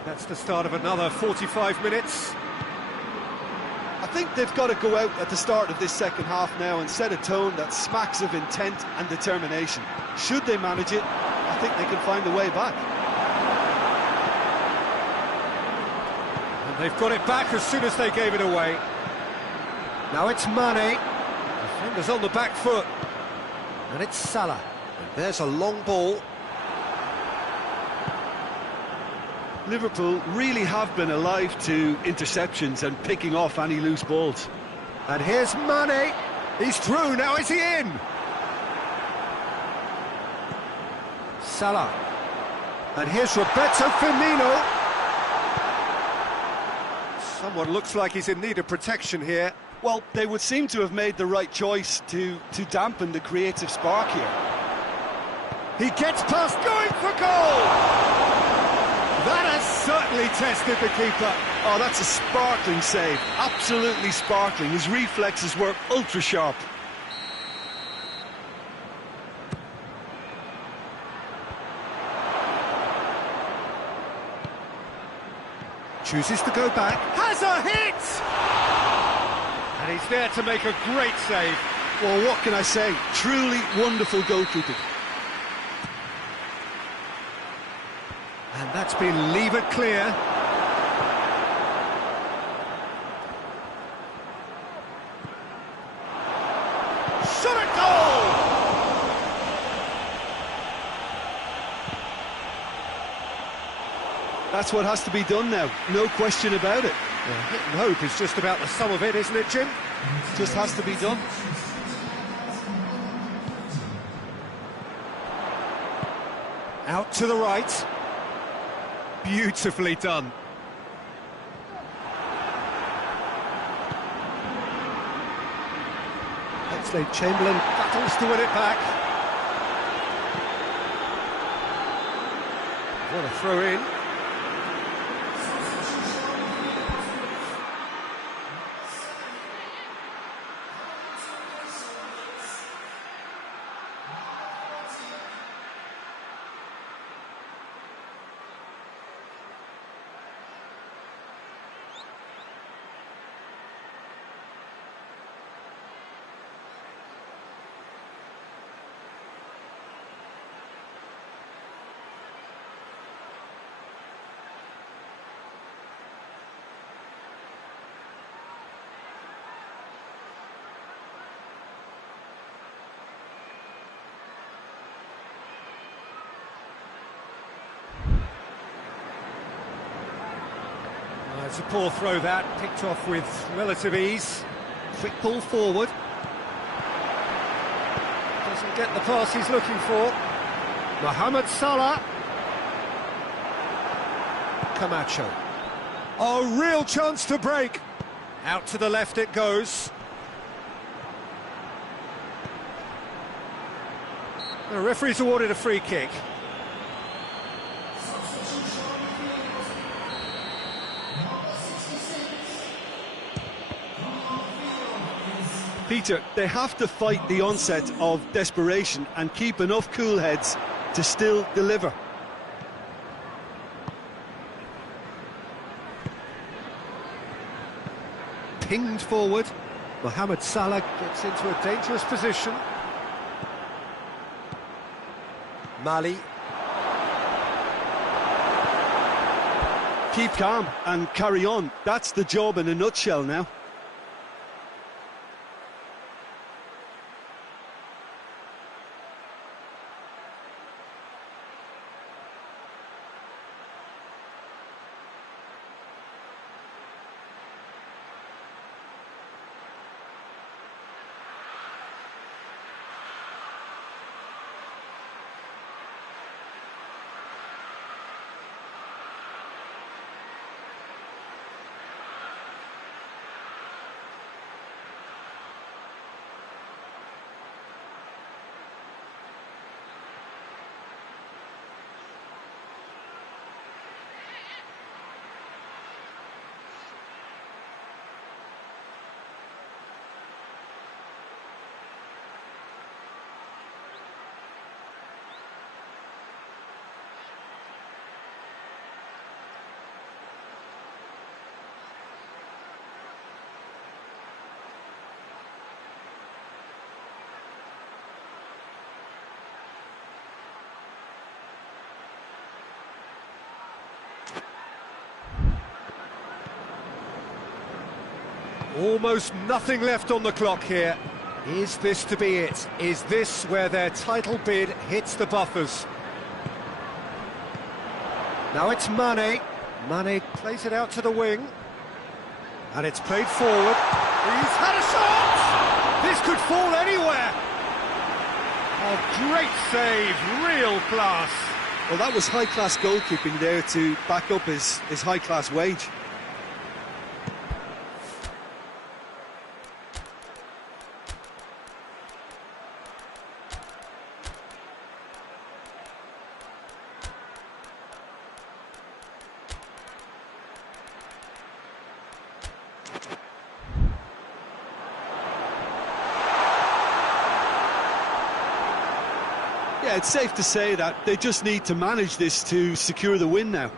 That's the start of another 45 minutes. I think they've got to go out at the start of this second half now and set a tone that smacks of intent and determination. Should they manage it, I think they can find a way back. And they've got it back as soon as they gave it away. Now it's Mane. Defenders on the back foot. And it's Salah. And there's a long ball. Liverpool really have been alive to interceptions and picking off any loose balls. And here's Mane. He's through, now is he in? Salah. And here's Roberto Firmino. Someone looks like he's in need of protection here. Well, they would seem to have made the right choice to dampen the creative spark here. He gets past, going for goal! That has certainly tested the keeper. Oh, that's a sparkling save. Absolutely sparkling. His reflexes were ultra sharp. Chooses to go back. Has a hit! And he's there to make a great save. Well, what can I say? Truly wonderful goalkeeping. And that's been levered clear. Shot at goal! That's what has to be done now, no question about it. Well, hit and hope is just about the sum of it, isn't it, Jim? Just has to be done. Out to the right. Beautifully done. Oxlade-Chamberlain battles to win it back. What a throw in. was a poor throw that, picked off with relative ease. Quick ball forward. Doesn't get the pass he's looking for. Mohamed Salah. Camacho. A real chance to break. Out to the left it goes. The referee's awarded a free kick. Peter, they have to fight the onset of desperation and keep enough cool heads to still deliver. Pinged forward. Mohamed Salah gets into a dangerous position. Mali. Keep calm and carry on. That's the job in a nutshell now. Almost nothing left on the clock here. Is this to be it? Is this where their title bid hits the buffers? Now it's Mane. Mane plays it out to the wing. And it's played forward. He's had a shot! This could fall anywhere! Oh, great save, real class. Well, that was high-class goalkeeping there to back up his high-class wage. Yeah, it's safe to say that they just need to manage this to secure the win now.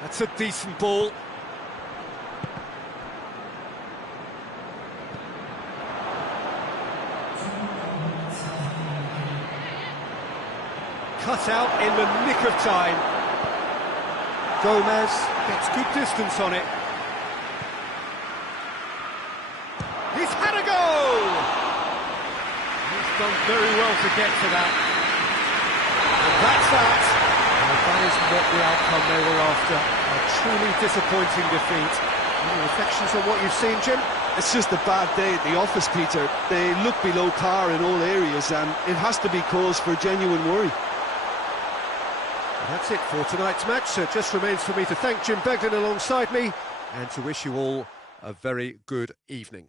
That's a decent ball. Cut out in the nick of time. Gomez gets good distance on it. He's had a goal! He's done very well to get to that. And that's that. And that is not the outcome they were after. A truly disappointing defeat. Any reflections on what you've seen, Jim? It's just a bad day at the office, Peter. They look below par in all areas, and it has to be cause for genuine worry. That's it for tonight's match, so it just remains for me to thank Jim Beglin alongside me and to wish you all a very good evening.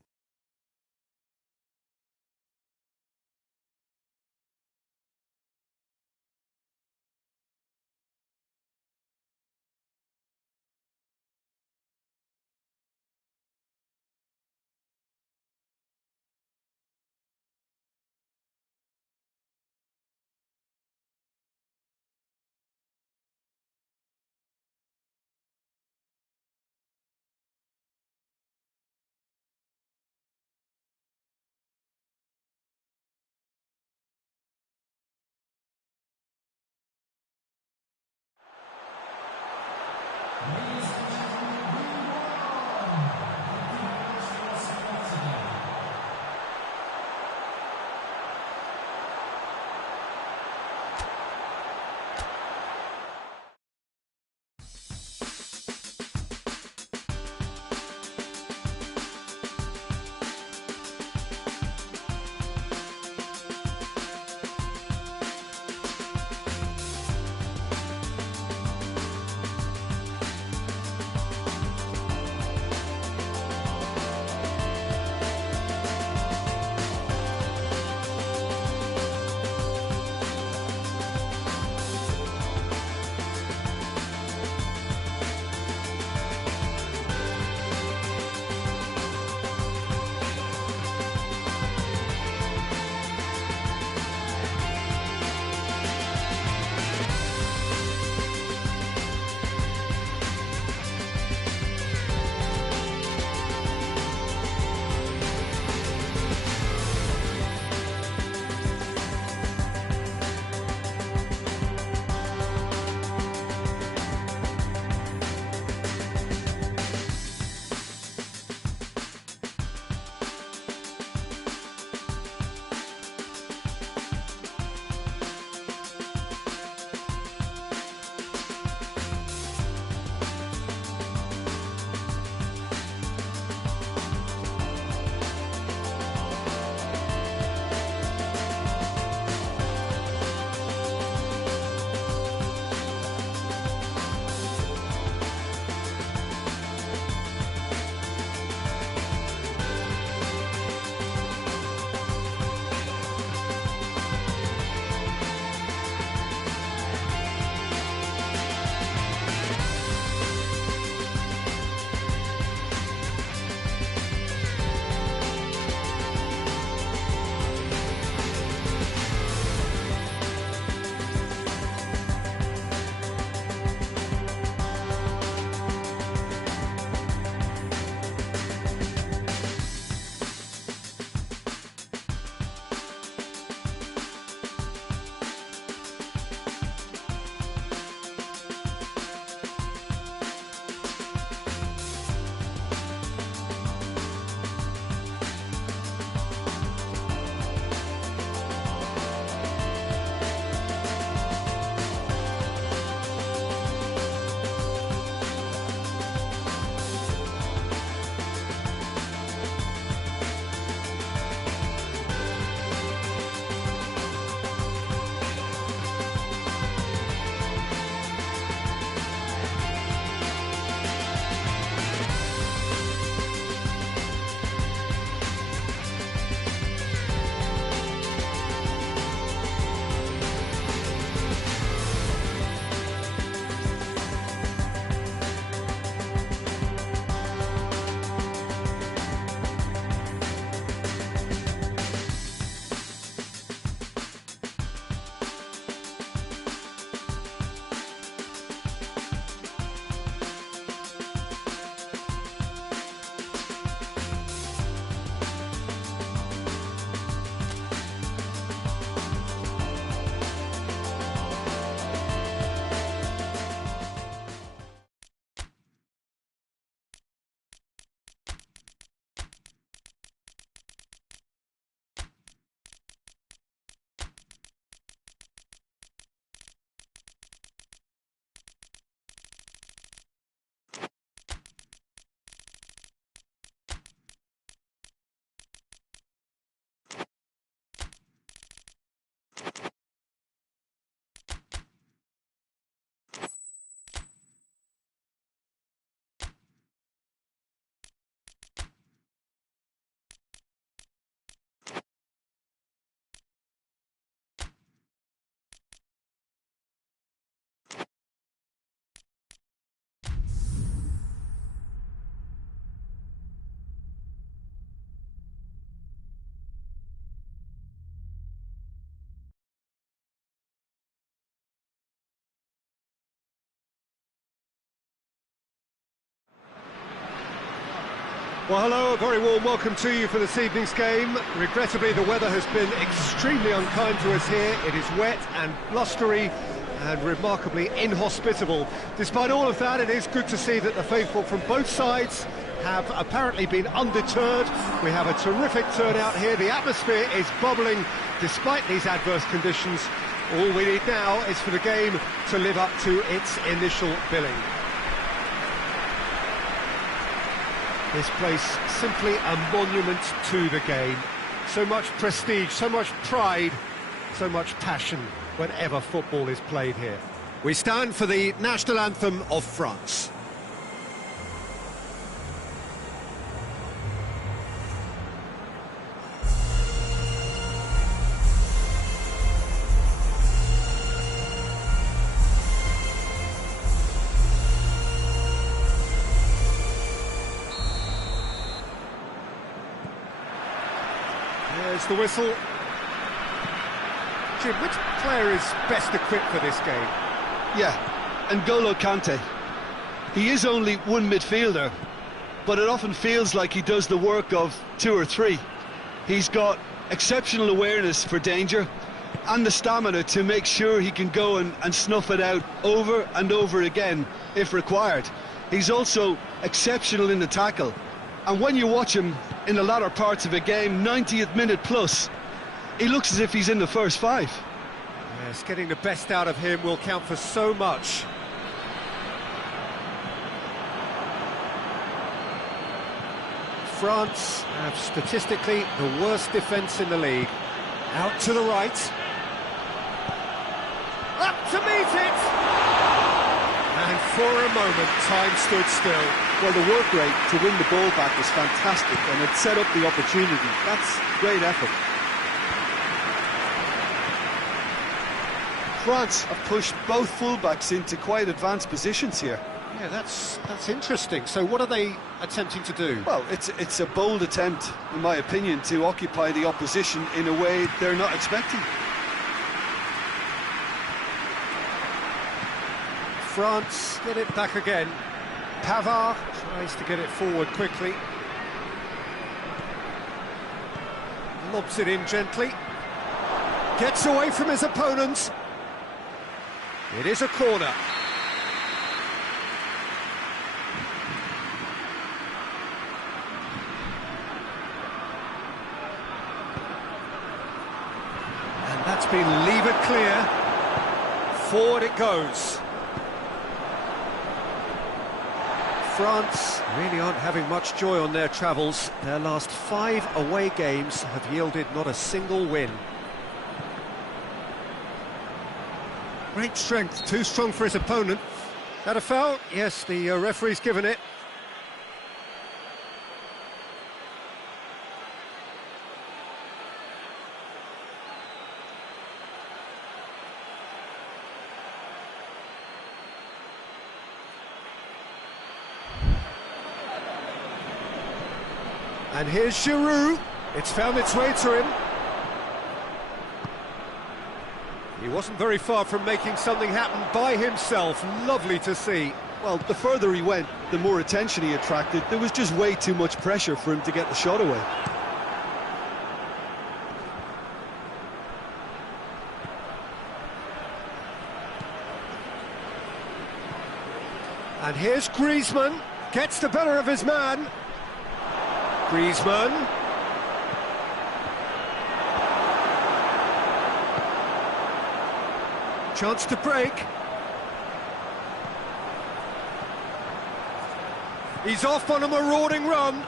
Well, hello, a very warm welcome to you for this evening's game. Regrettably, the weather has been extremely unkind to us here. It is wet and blustery and remarkably inhospitable. Despite all of that, it is good to see that the faithful from both sides have apparently been undeterred. We have a terrific turnout here. The atmosphere is bubbling despite these adverse conditions. All we need now is for the game to live up to its initial billing. This place simply a monument to the game. So much prestige, so much pride, so much passion whenever football is played here. We stand for the national anthem of France. There's the whistle. Jim, which player is best equipped for this game? Yeah, N'Golo Kante. He is only one midfielder, but it often feels like he does the work of two or three. He's got exceptional awareness for danger and the stamina to make sure he can go and snuff it out over and over again if required. He's also exceptional in the tackle, and when you watch him in the latter parts of a game, 90th minute plus, he looks as if he's in the first five. Yes, getting the best out of him will count for so much. France have statistically the worst defence in the league. Out to the right. Up to meet it! And for a moment, time stood still. Well, the work rate to win the ball back was fantastic, and it set up the opportunity. That's great effort. France have pushed both fullbacks into quite advanced positions here. Yeah, that's interesting. So what are they attempting to do? Well, it's a bold attempt, in my opinion, to occupy the opposition in a way they're not expecting. France get it back again. Pavard tries to get it forward quickly. Lobs it in gently. Gets away from his opponent. It is a corner. And that's been levered clear. Forward it goes. France really aren't having much joy on their travels. Their last 5 away games have yielded not a single win. Great strength, too strong for his opponent. That a foul? Yes, the referee's given it. And here's Giroud. It's found its way to him. He wasn't very far from making something happen by himself. Lovely to see. Well, the further he went, the more attention he attracted. There was just way too much pressure for him to get the shot away. And here's Griezmann. Gets the better of his man. Griezmann. Chance to break. He's off on a marauding run.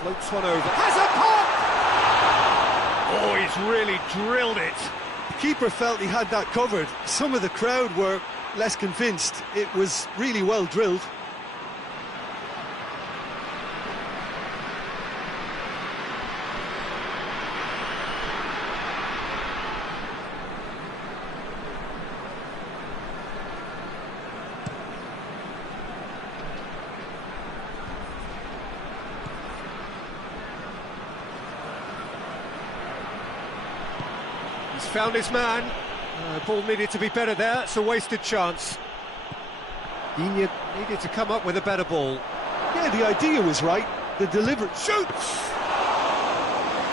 Floats one over. Has a pop! Oh, he's really drilled it. The keeper felt he had that covered. Some of the crowd were less convinced. It was really well drilled. He's found his man. Ball needed to be better there. It's a wasted chance. He needed to come up with a better ball. Yeah, the idea was right. The delivery shoots.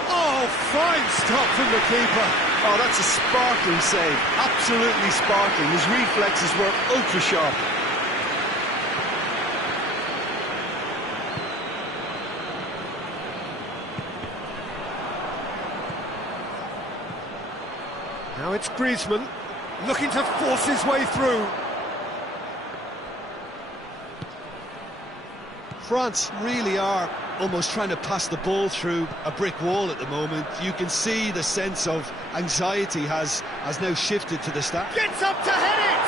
Oh, fine stop from the keeper. Oh, that's a sparkling save. Absolutely sparkling. His reflexes were ultra sharp. Now it's Griezmann, looking to force his way through. France really are almost trying to pass the ball through a brick wall at the moment. You can see the sense of anxiety has now shifted to the staff. Gets up to head it!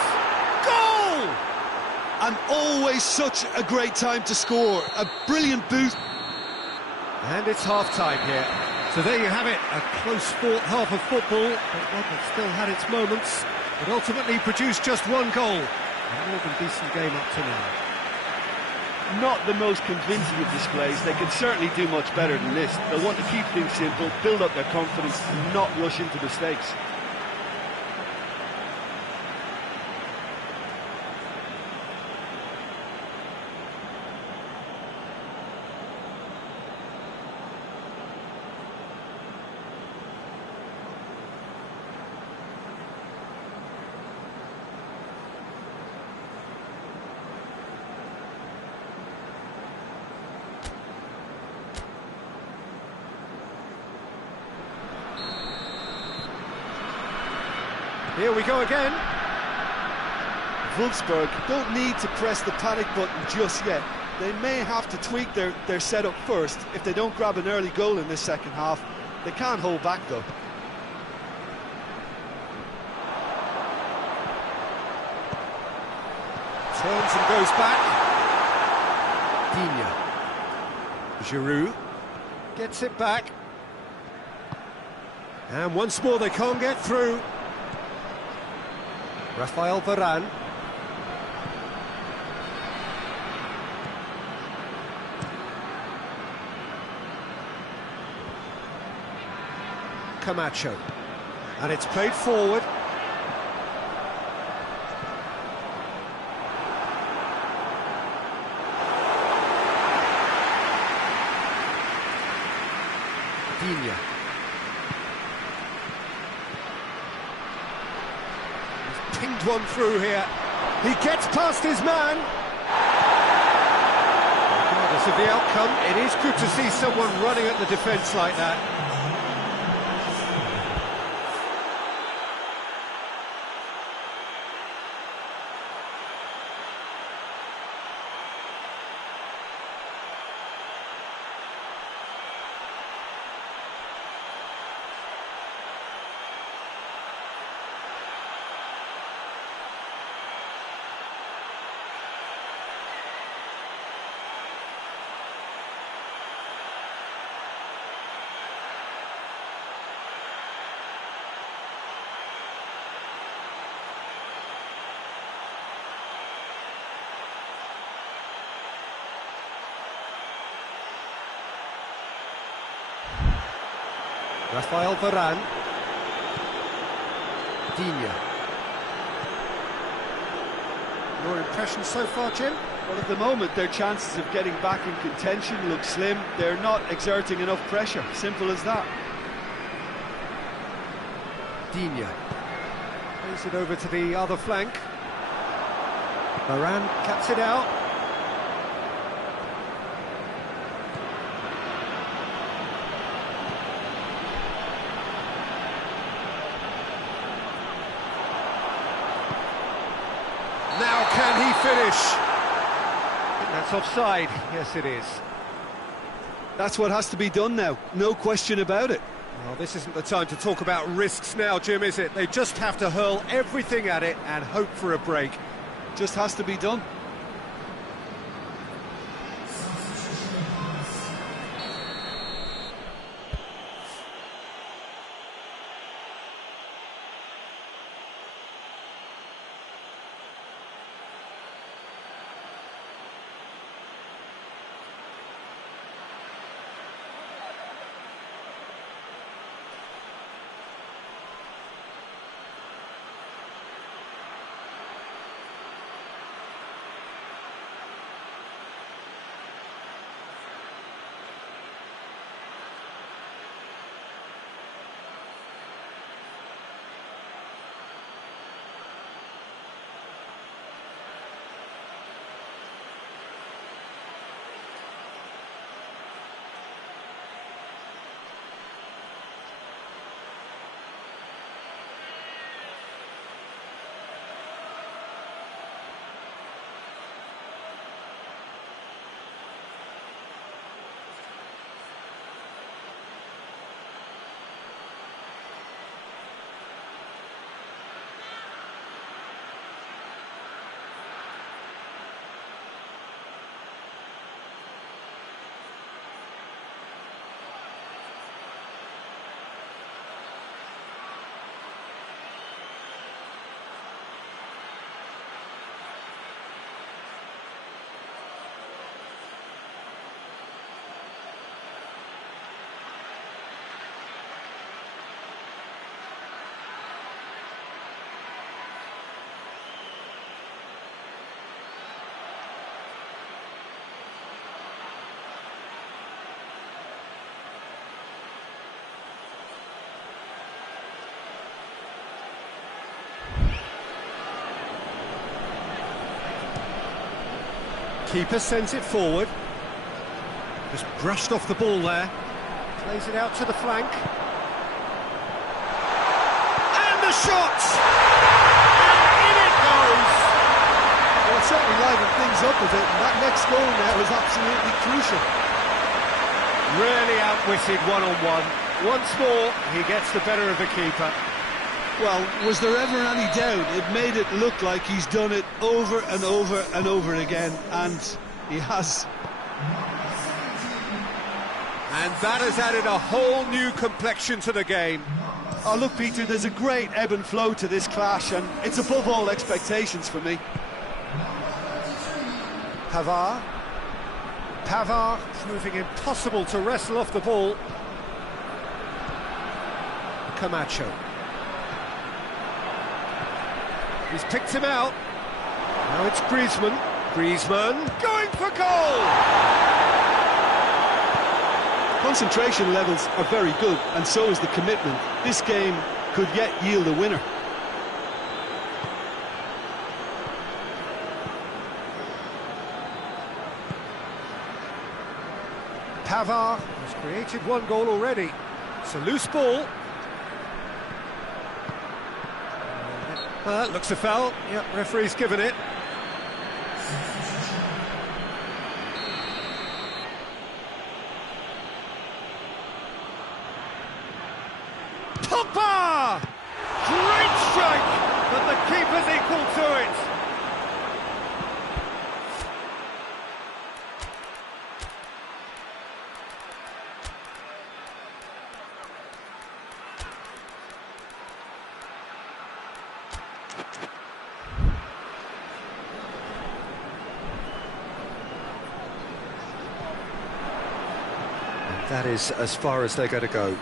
Goal! And always such a great time to score. A brilliant boost. And it's half-time here. So there you have it, a close-fought half of football, but one that still had its moments, but ultimately produced just one goal. A more than decent game up to now. Not the most convincing of displays. They can certainly do much better than this. They'll want to keep things simple, build up their confidence, and not rush into mistakes. Here we go again. Wolfsburg don't need to press the panic button just yet. They may have to tweak their setup first. If they don't grab an early goal in this second half, they can't hold back though. Turns and goes back. Digne. Giroud gets it back. And once more they can't get through. Rafael Varane. Camacho. And it's played forward. Digne. He's pinged one through here. He gets past his man. Regardless of the outcome, it is good to see someone running at the defence like that. Rafael Varane. Digne. Your impression so far, Jim? Well, at the moment, their chances of getting back in contention look slim. They're not exerting enough pressure. Simple as that. Digne. Plays it over to the other flank. Varane cuts it out. Now can he finish? I think that's offside. Yes, it is. That's what has to be done now, no question about it. Well, this isn't the time to talk about risks now, Jim, is it? They just have to hurl everything at it and hope for a break. Just has to be done. Keeper sends it forward. Just brushed off the ball there. Plays it out to the flank. And the shot! And in it goes! Well, it certainly livened things up a bit, and that next goal now is absolutely crucial. Really outwitted one-on-one. Once more, he gets the better of the keeper. Well, was there ever any doubt? It made it look like he's done it over and over and over again, and he has. And that has added a whole new complexion to the game. Oh, look, Peter, there's a great ebb and flow to this clash, and it's above all expectations for me. Pavard. Pavard proving impossible to wrestle off the ball. Camacho. He's picked him out. Now it's Griezmann. Griezmann going for goal! Concentration levels are very good, and so is the commitment. This game could yet yield a winner. Pavard has created one goal already. It's a loose ball. Looks a foul. Yep, referee's given it. Pogba! Great strike, but the keeper's equal to it. That is as far as they're going to go.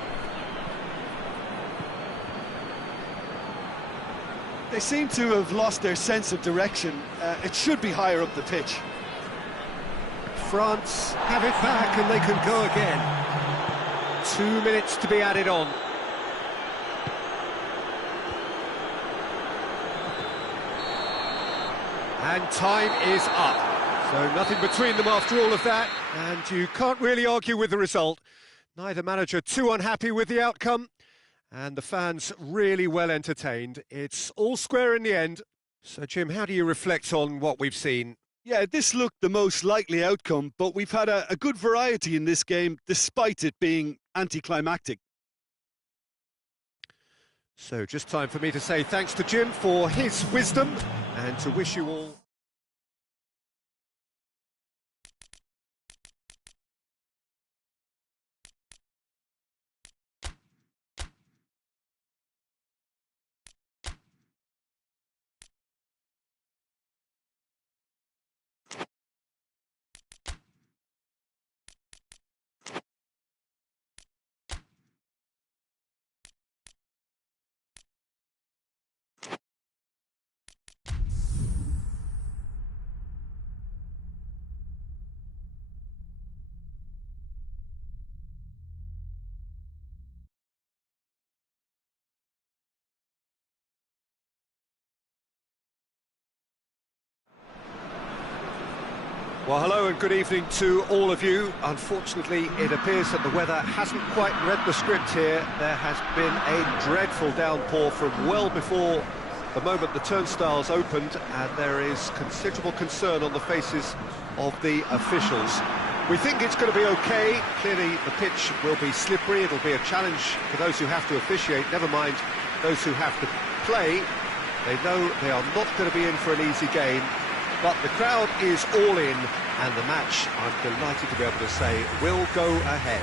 They seem to have lost their sense of direction. It should be higher up the pitch. France have it back and they can go again. 2 minutes to be added on. And time is up. So nothing between them after all of that, and you can't really argue with the result. Neither manager too unhappy with the outcome, and the fans really well entertained. It's all square in the end. So, Jim, how do you reflect on what we've seen? Yeah, this looked the most likely outcome, but we've had a good variety in this game, despite it being anticlimactic. So, just time for me to say thanks to Jim for his wisdom, and to wish you all... Well, hello and good evening to all of you. Unfortunately, it appears that the weather hasn't quite read the script here. There has been a dreadful downpour from well before the moment the turnstiles opened, and there is considerable concern on the faces of the officials. We think it's going to be okay. Clearly, the pitch will be slippery. It'll be a challenge for those who have to officiate, never mind those who have to play. They know they are not going to be in for an easy game. But the crowd is all in, and the match, I'm delighted to be able to say, will go ahead.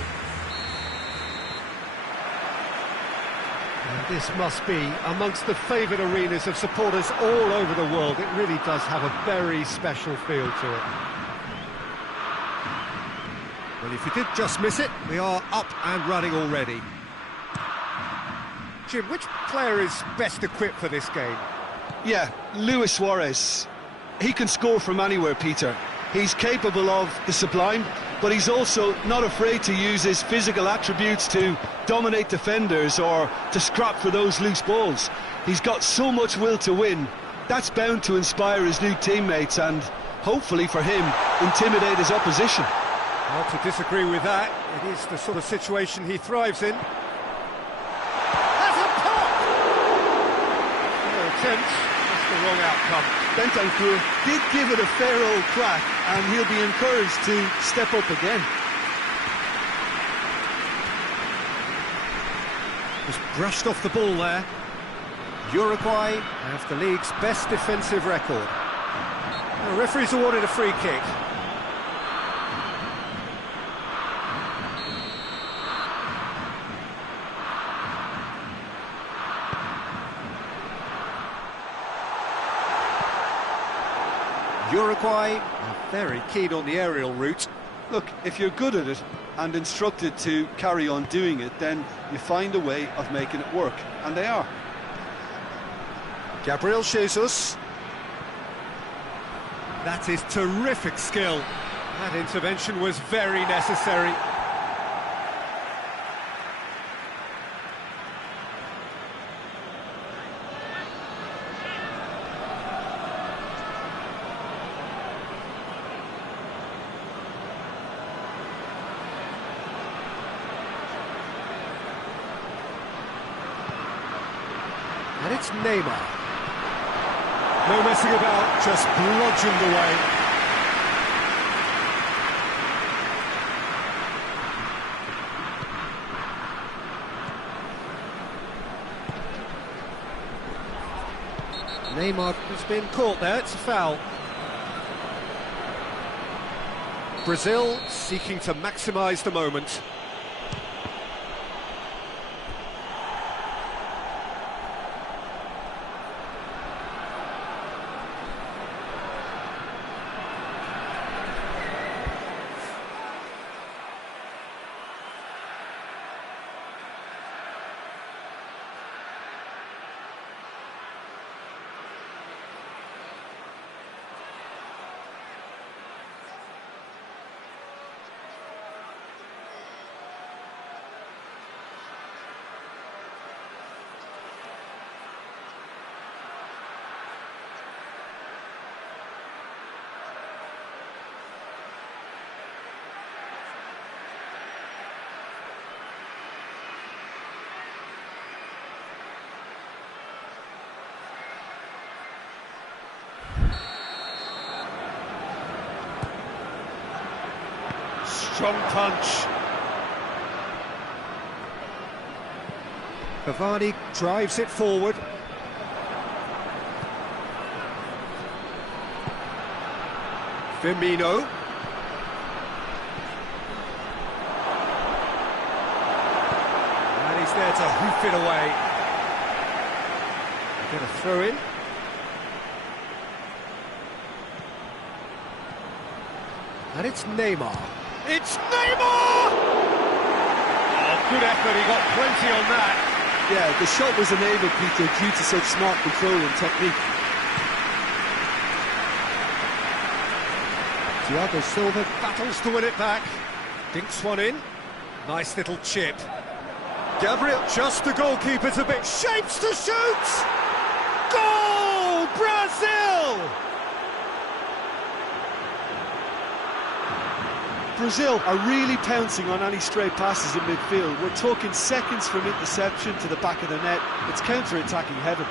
And this must be amongst the favoured arenas of supporters all over the world. It really does have a very special feel to it. Well, if you did just miss it, we are up and running already. Jim, which player is best equipped for this game? Yeah, Luis Suarez. He can score from anywhere, Peter. He's capable of the sublime, but he's also not afraid to use his physical attributes to dominate defenders or to scrap for those loose balls. He's got so much will to win. That's bound to inspire his new teammates, and hopefully for him, intimidate his opposition. Hard to disagree with that. It is the sort of situation he thrives in. Has a pop! No attempt, just the wrong outcome. Bentancur did give it a fair old crack, and he'll be encouraged to step up again. Just brushed off the ball there. Uruguay have the league's best defensive record. The referee's awarded a free kick. Uruguay are very keen on the aerial route. Look, if you're good at it and instructed to carry on doing it, then you find a way of making it work, and they are. Gabriel Jesus. That is terrific skill. That intervention was very necessary. And it's Neymar. No messing about, just bludgeoned away. Neymar has been caught there, it's a foul. Brazil seeking to maximise the moment. Strong punch. Cavani drives it forward. Firmino. And he's there to hoof it away. Get a throw in. And it's Neymar. It's Neymar! Oh, good effort, he got plenty on that. Yeah, the shot was enabled, Peter, due to such smart control and technique. Thiago Silva battles to win it back. Dinks one in. Nice little chip. Gabriel, just the goalkeeper's a bit. Shapes to shoot! Goal! Brazil! Brazil are really pouncing on any stray passes in midfield. We're talking seconds from interception to the back of the net. It's counter-attacking heaven.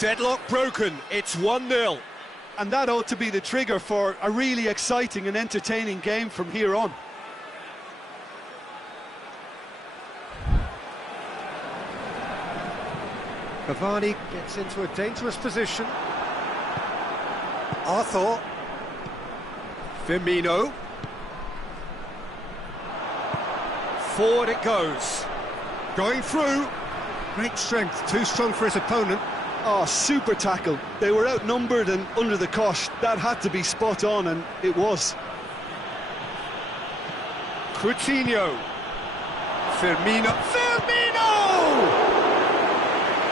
Deadlock broken, it's 1-0. And that ought to be the trigger for a really exciting and entertaining game from here on. Cavani gets into a dangerous position. Arthur. Firmino. Forward it goes. Going through. Great strength, too strong for his opponent. Oh, super tackle. They were outnumbered and under the cosh. That had to be spot on, and it was. Coutinho. Firmino. Firmino!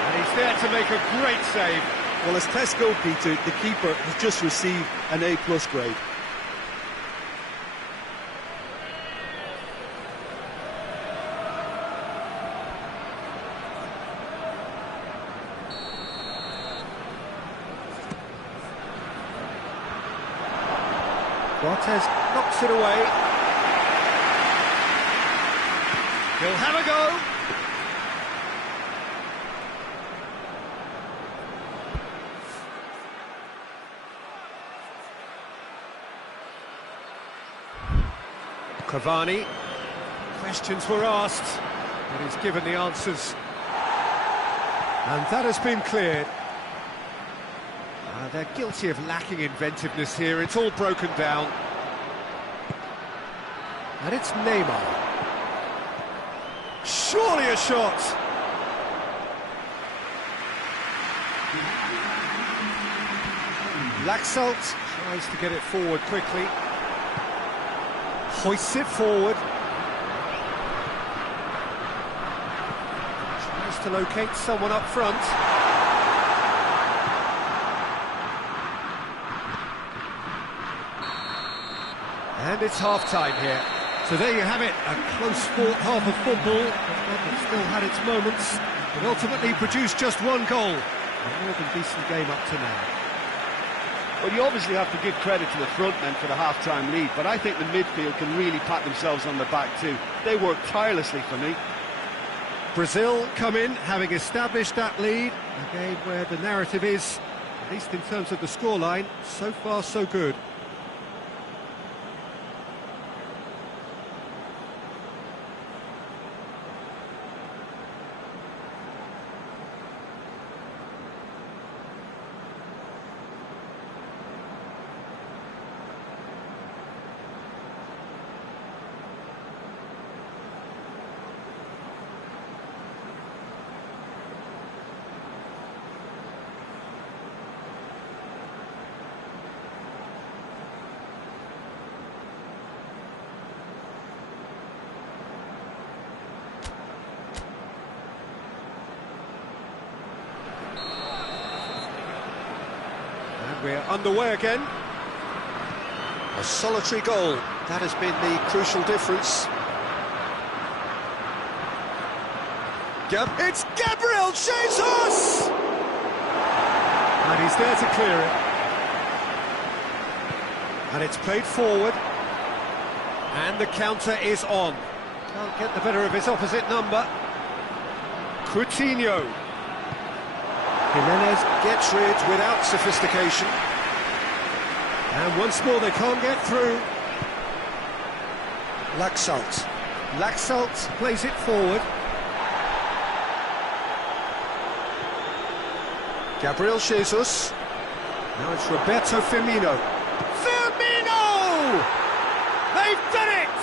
And he's there to make a great save. Well, as Tesco, Peter, the keeper has just received an A+ grade. Cortez knocks it away. He'll have a go. Cavani. Questions were asked, but he's given the answers. And that has been cleared. They're guilty of lacking inventiveness here. It's all broken down. And it's Neymar. Surely a shot! Laxalt tries to get it forward quickly. Hoists it forward. Tries to locate someone up front. And it's half-time here. So there you have it, a close-fought half of football. It still had its moments, but ultimately produced just one goal. A more than decent game up to now. Well, you obviously have to give credit to the front men for the half-time lead, but I think the midfield can really pat themselves on the back too. They worked tirelessly for me. Brazil come in, having established that lead. A game where the narrative is, at least in terms of the scoreline, so far so good. We're underway again. A solitary goal. That has been the crucial difference. It's Gabriel Jesus! And he's there to clear it. And it's played forward. And the counter is on. Can't get the better of his opposite number. Coutinho. Jimenez gets rid without sophistication. And once more they can't get through. Laxalt. Laxalt plays it forward. Gabriel Jesus. Now it's Roberto Firmino. Firmino! They've done it!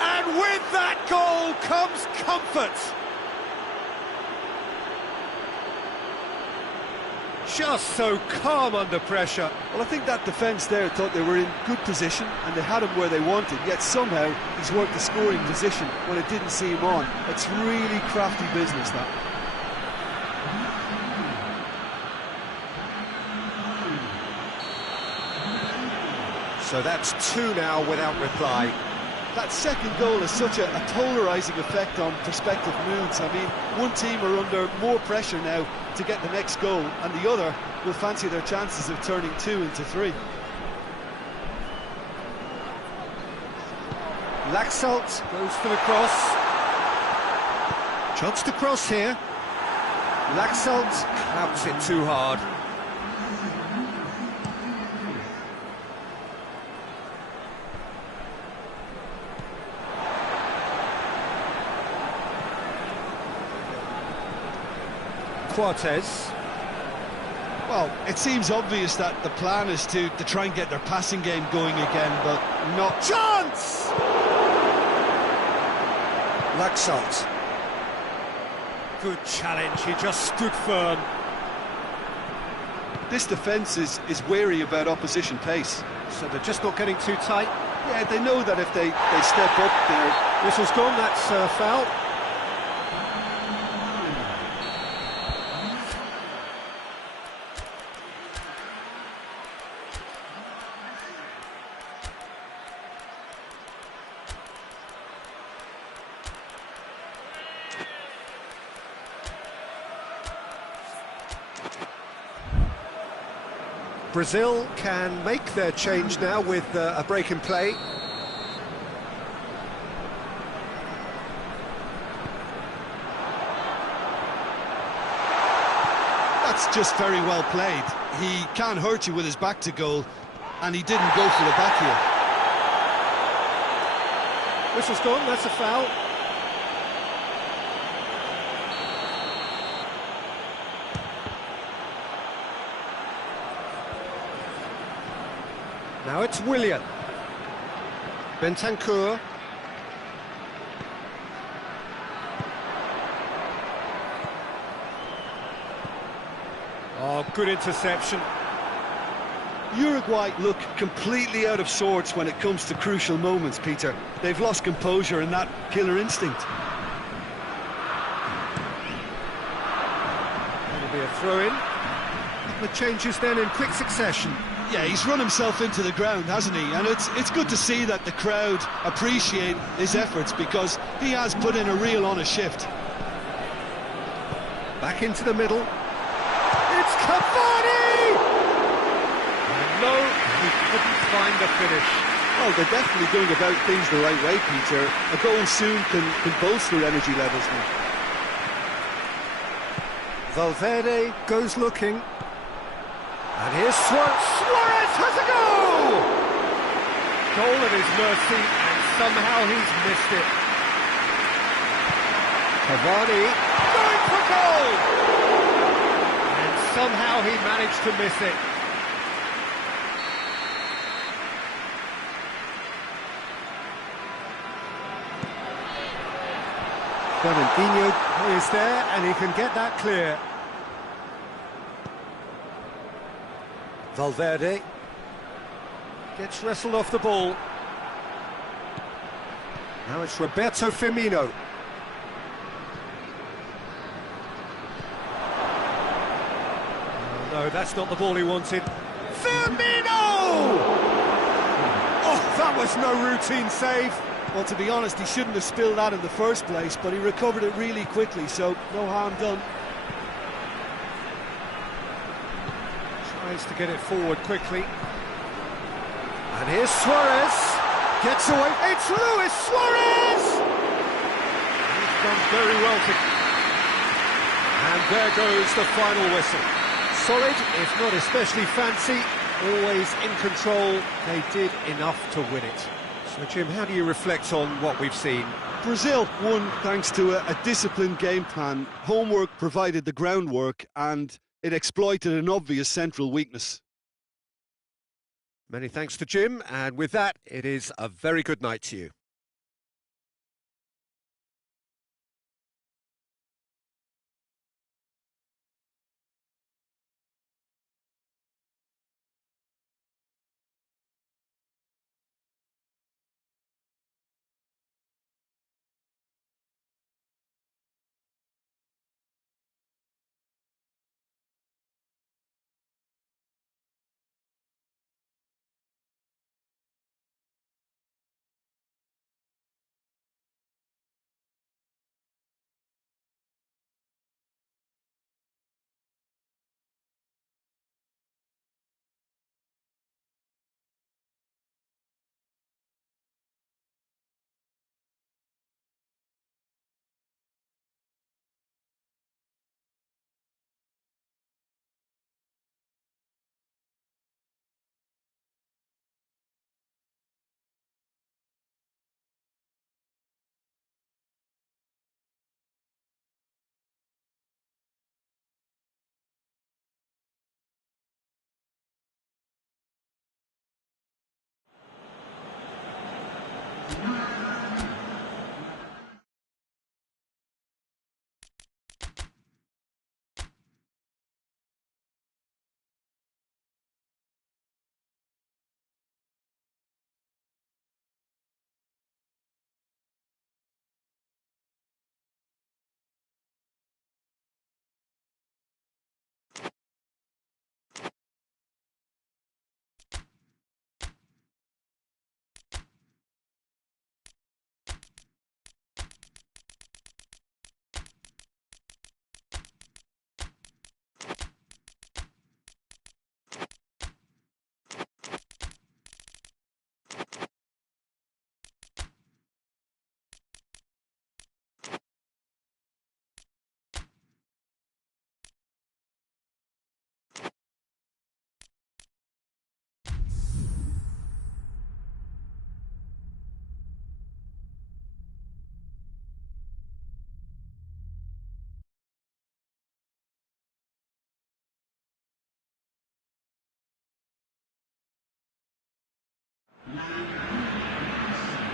And with that goal comes comfort. Just so calm under pressure. Well, I think that defence there thought they were in good position and they had him where they wanted, yet somehow he's worked the scoring position when it didn't seem on. It's really crafty business, that. So that's two now without reply. That second goal has such a polarising effect on prospective moods. I mean, one team are under more pressure now to get the next goal, and the other will fancy their chances of turning 2 into 3. Laxalt goes for the cross. Chance to cross here. Laxalt clamps it too hard. Cortez. Well, it seems obvious that the plan is to try and get their passing game going again, but not... Chance! Laxalt. Good challenge, he just stood firm. This defence is wary about opposition pace. So they're just not getting too tight. Yeah, they know that if they step up, they're... Whistle's gone, that's foul. Brazil can make their change now with a break in play. That's just very well played. He can't hurt you with his back to goal, and he didn't go for the back here. Whistle's gone, that's a foul. Now it's Willian. Bentancur. Oh, good interception. Uruguay look completely out of sorts when it comes to crucial moments, Peter. They've lost composure and that killer instinct. It'll be a throw-in. The changes then in quick succession. Yeah, he's run himself into the ground, hasn't he? And it's good to see that the crowd appreciate his efforts, because he has put in a real honest shift. Back into the middle. It's Cavani! And no, he couldn't find the finish. Well, they're definitely going about things the right way, Peter. A goal soon can bolster energy levels now. Valverde goes looking. And here's Suarez. Suarez has a goal! Goal at his mercy, and somehow he's missed it. Cavani going for goal! And somehow he managed to miss it. Fernandinho is there, and he can get that clear. Valverde gets wrestled off the ball. Now it's Roberto Firmino. Oh, no, that's not the ball he wanted. Firmino! Oh, that was no routine save. Well, to be honest, he shouldn't have spilled that in the first place, but he recovered it really quickly, so no harm done. Tries to get it forward quickly. And here's Suarez. Gets away. It's Luis Suarez! He's done very well to... And there goes the final whistle. Solid, if not especially fancy, always in control. They did enough to win it. So, Jim, how do you reflect on what we've seen? Brazil won thanks to a disciplined game plan. Homework provided the groundwork, and it exploited an obvious central weakness. Many thanks to Jim, and with that, it is a very good night to you.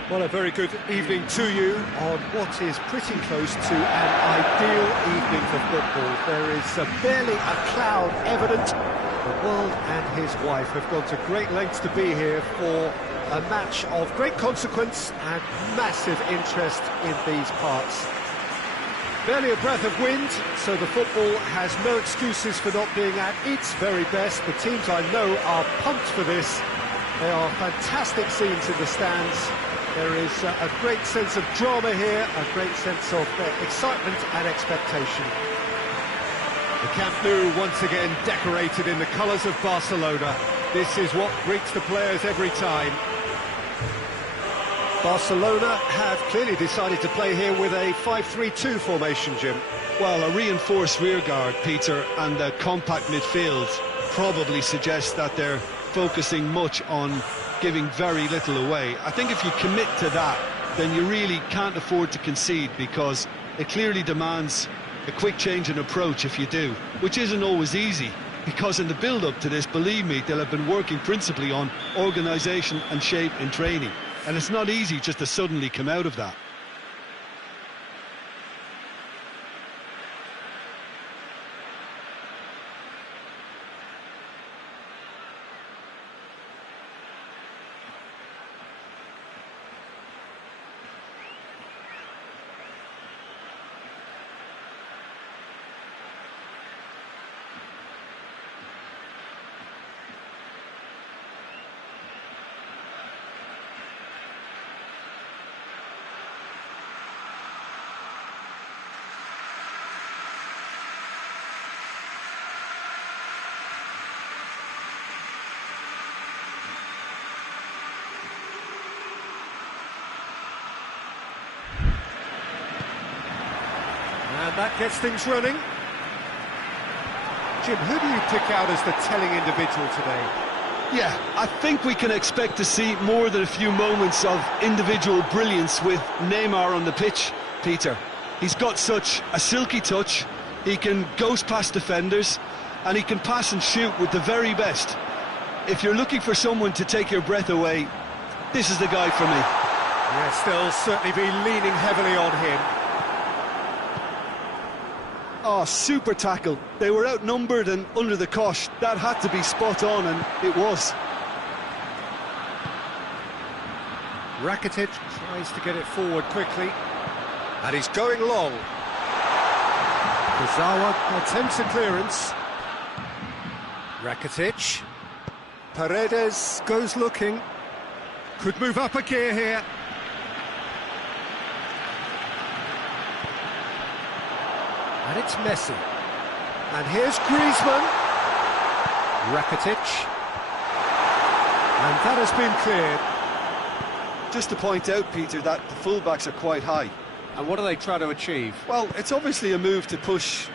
Well, a very good evening to you on what is pretty close to an ideal evening for football. There is barely a cloud evident. The world and his wife have gone to great lengths to be here for a match of great consequence and massive interest in these parts. Barely a breath of wind, so the football has no excuses for not being at its very best. The teams I know are pumped for this. They are fantastic scenes in the stands. There is a great sense of drama here, a great sense of excitement and expectation. The Camp Nou once again decorated in the colours of Barcelona. This is what greets the players every time. Barcelona have clearly decided to play here with a 5-3-2 formation, Jim. Well, a reinforced rearguard, Peter, and a compact midfield probably suggests that they're focusing much on giving very little away. I think if you commit to that, then you really can't afford to concede, because it clearly demands a quick change in approach if you do, which isn't always easy, because in the build-up to this, believe me, they'll have been working principally on organisation and shape in training, and it's not easy just to suddenly come out of that. And that gets things running. Jim, who do you pick out as the telling individual today? Yeah, I think we can expect to see more than a few moments of individual brilliance with Neymar on the pitch, Peter. He's got such a silky touch, he can ghost past defenders, and he can pass and shoot with the very best. If you're looking for someone to take your breath away, this is the guy for me. Yes, they'll certainly be leaning heavily on him. Oh, super tackle. They were outnumbered and under the cosh. That had to be spot on, and it was. Rakitic tries to get it forward quickly. And he's going long. Kurzawa attempts a clearance. Rakitic. Paredes goes looking. Could move up a gear here. And it's Messi. And here's Griezmann. Rakitic. And that has been cleared. Just to point out, Peter, that the fullbacks are quite high. And what are they trying to achieve? Well, it's obviously a move to push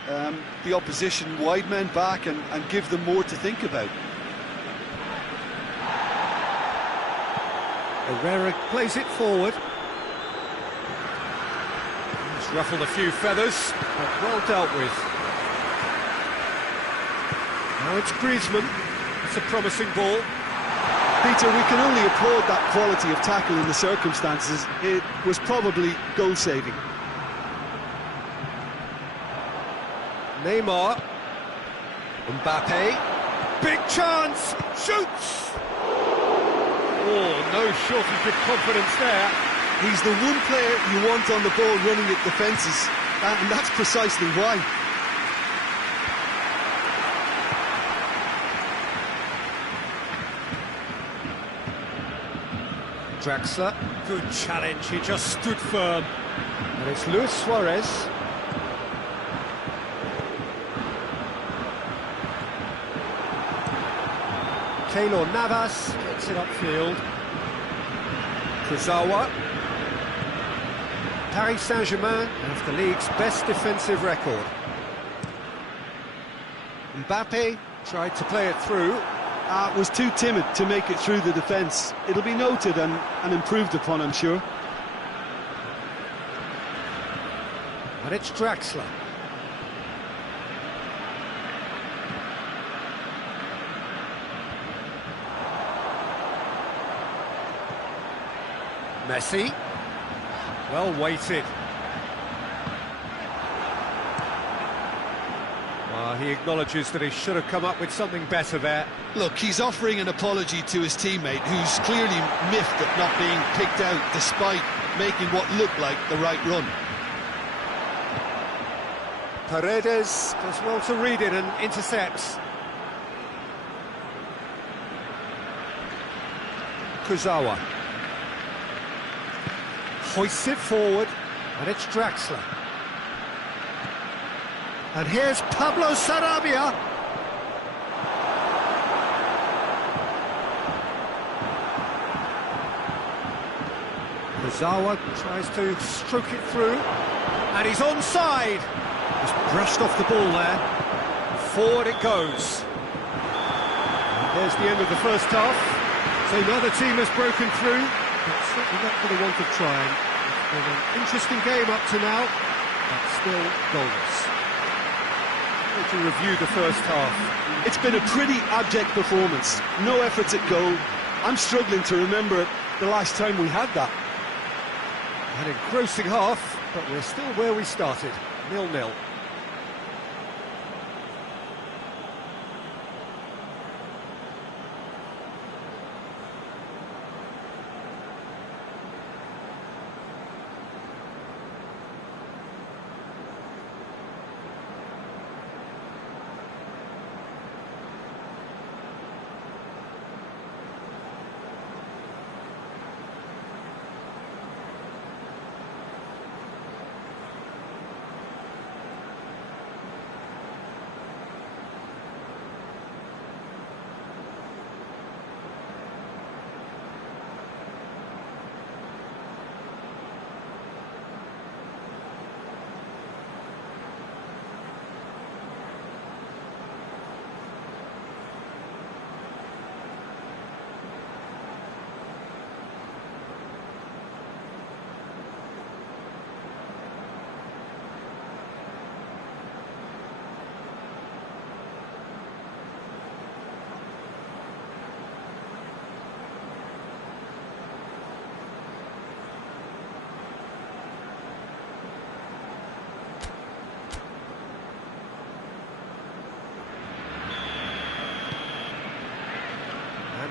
the opposition wide men back and give them more to think about. Herrera plays it forward. He's ruffled a few feathers, but well dealt with. Now it's Griezmann. It's a promising ball. Peter, we can only applaud that quality of tackle in the circumstances. It was probably goal-saving. Neymar. Mbappe. Big chance! Shoots! Oh, no shortage of confidence there. He's the one player you want on the ball running at defences, and that's precisely why. Draxler. Good challenge, he just stood firm. And it's Luis Suarez. Keylor Navas gets it upfield. Kurzawa. Paris Saint-Germain have the league's best defensive record. Mbappe tried to play it through. Was too timid to make it through the defence. It'll be noted and improved upon, I'm sure. And it's Draxler. Messi. Well weighted. He acknowledges that he should have come up with something better there. Look, he's offering an apology to his teammate, who's clearly miffed at not being picked out despite making what looked like the right run. Paredes does well to read it and intercepts. Kurzawa. Hoists it forward, and it's Draxler. And here's Pablo Sarabia. Kurzawa tries to stroke it through, and he's onside. Just brushed off the ball there. Forward it goes. And there's the end of the first half. So neither team has broken through, but certainly not for the want of trying. It's been an interesting game up to now, but still goalless. To review the first half. It's been a pretty abject performance. No efforts at goal. I'm struggling to remember the last time we had that. An engrossing half, but we're still where we started, 0-0.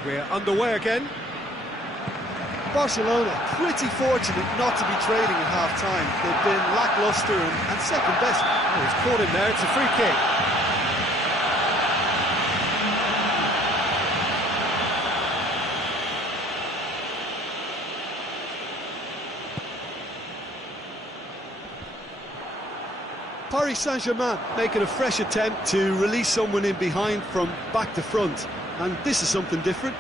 We're underway again. Barcelona pretty fortunate not to be trailing at half-time. They've been lacklustre and second best. Oh, he's caught him there, it's a free kick. Paris Saint-Germain making a fresh attempt to release someone in behind from back to front. And this is something different.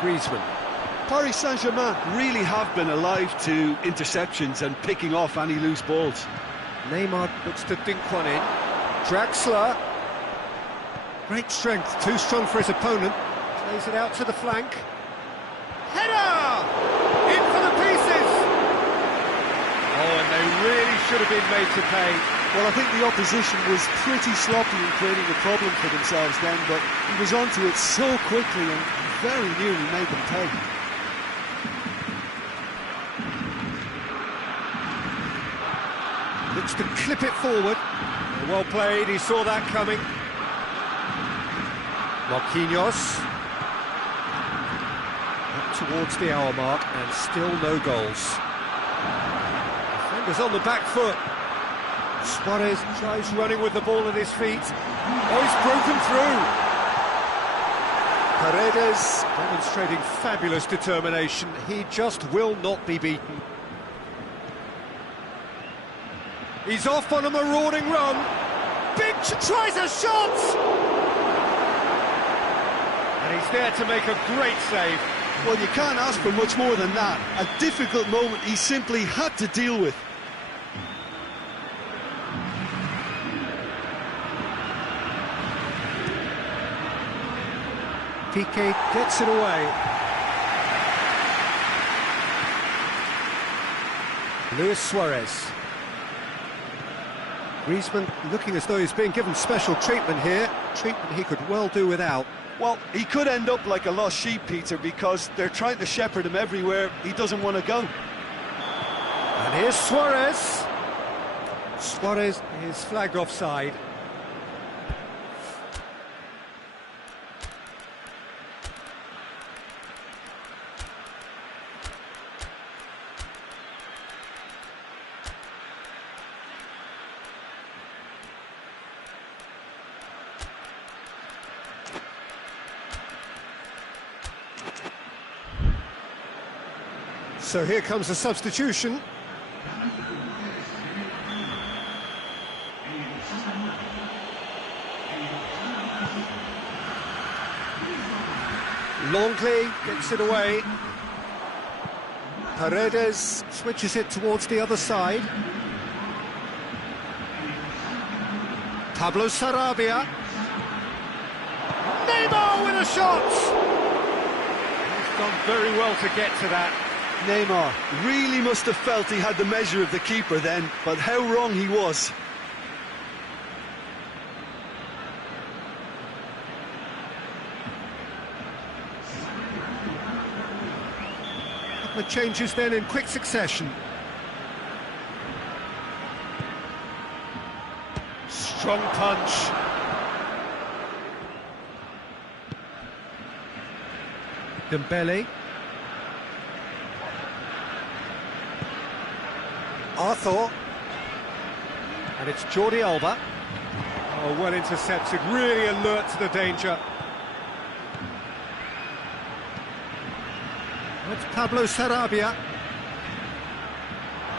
Griezmann. Paris Saint-Germain really have been alive to interceptions and picking off any loose balls. Neymar looks to dink one in. Draxler. Great strength, too strong for his opponent. Plays it out to the flank. Header! In for the pieces! Oh, and they really should have been made to pay. Well, I think the opposition was pretty sloppy in creating a problem for themselves then, but he was onto it so quickly and very nearly made them pay. Looks to clip it forward. Well played, he saw that coming. Marquinhos. Up towards the hour mark and still no goals. Defenders on the back foot. Suarez tries running with the ball at his feet. Oh, he's broken through. Paredes demonstrating fabulous determination. He just will not be beaten. He's off on a marauding run. Big tries a shot! And he's there to make a great save. Well, you can't ask for much more than that. A difficult moment he simply had to deal with. Piqué gets it away. Luis Suarez. Griezmann looking as though he's being given special treatment here. Treatment he could well do without. Well, he could end up like a lost sheep, Peter, because they're trying to shepherd him everywhere he doesn't want to go. And here's Suarez. Suarez is flagged offside. So here comes a substitution. Longley gets it away. Paredes switches it towards the other side. Pablo Sarabia. Neymar with a shot! He's done very well to get to that. Neymar really must have felt he had the measure of the keeper then, but how wrong he was. The changes then in quick succession. Strong punch. Dembele. Arthur. And it's Jordi Alba. Oh, well intercepted, really alert to the danger. That's Pablo Sarabia.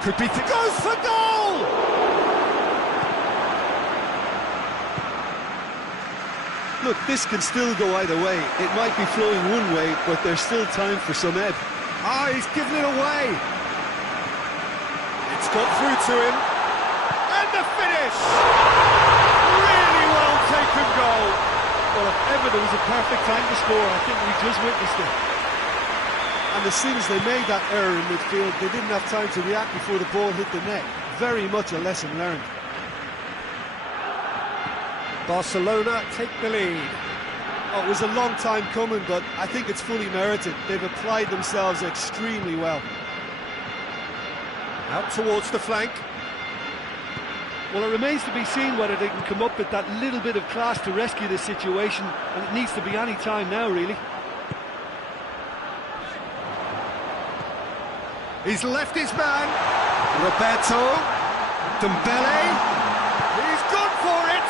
Could be... Goes for goal! Look, this can still go either way. It might be flowing one way, but there's still time for some ebb. Ah, he's given it away. It's got through to him. And the finish! Really well taken goal. Well, if ever there was a perfect time to score, I think we just witnessed it. And as soon as they made that error in midfield, they didn't have time to react before the ball hit the net. Very much a lesson learned. Barcelona take the lead. Oh, it was a long time coming, but I think it's fully merited. They've applied themselves extremely well. Out towards the flank. Well, it remains to be seen whether they can come up with that little bit of class to rescue this situation, and it needs to be any time now, really. He's left his man. Roberto. Dembele. He's gone for it.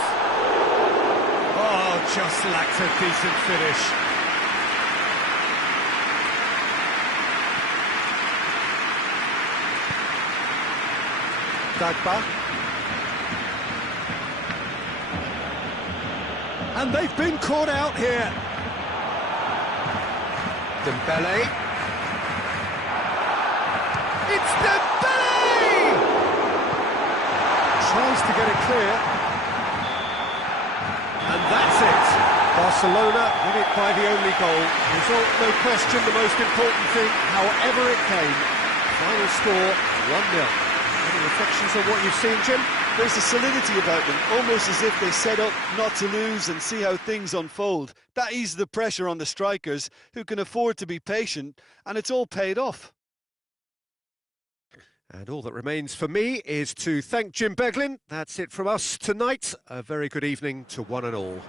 Oh, just lacked a decent finish. Dagba. And they've been caught out here. Dembele. It's Dembele! Tries to get it clear. And that's it. Barcelona win it by the only goal. Result, no question, the most important thing, however it came. Final score, 1-0. Any reflections on what you've seen, Jim? There's a solidity about them, almost as if they set up not to lose and see how things unfold. That eases the pressure on the strikers, who can afford to be patient, and it's all paid off. And all that remains for me is to thank Jim Beglin. That's it from us tonight. A very good evening to one and all.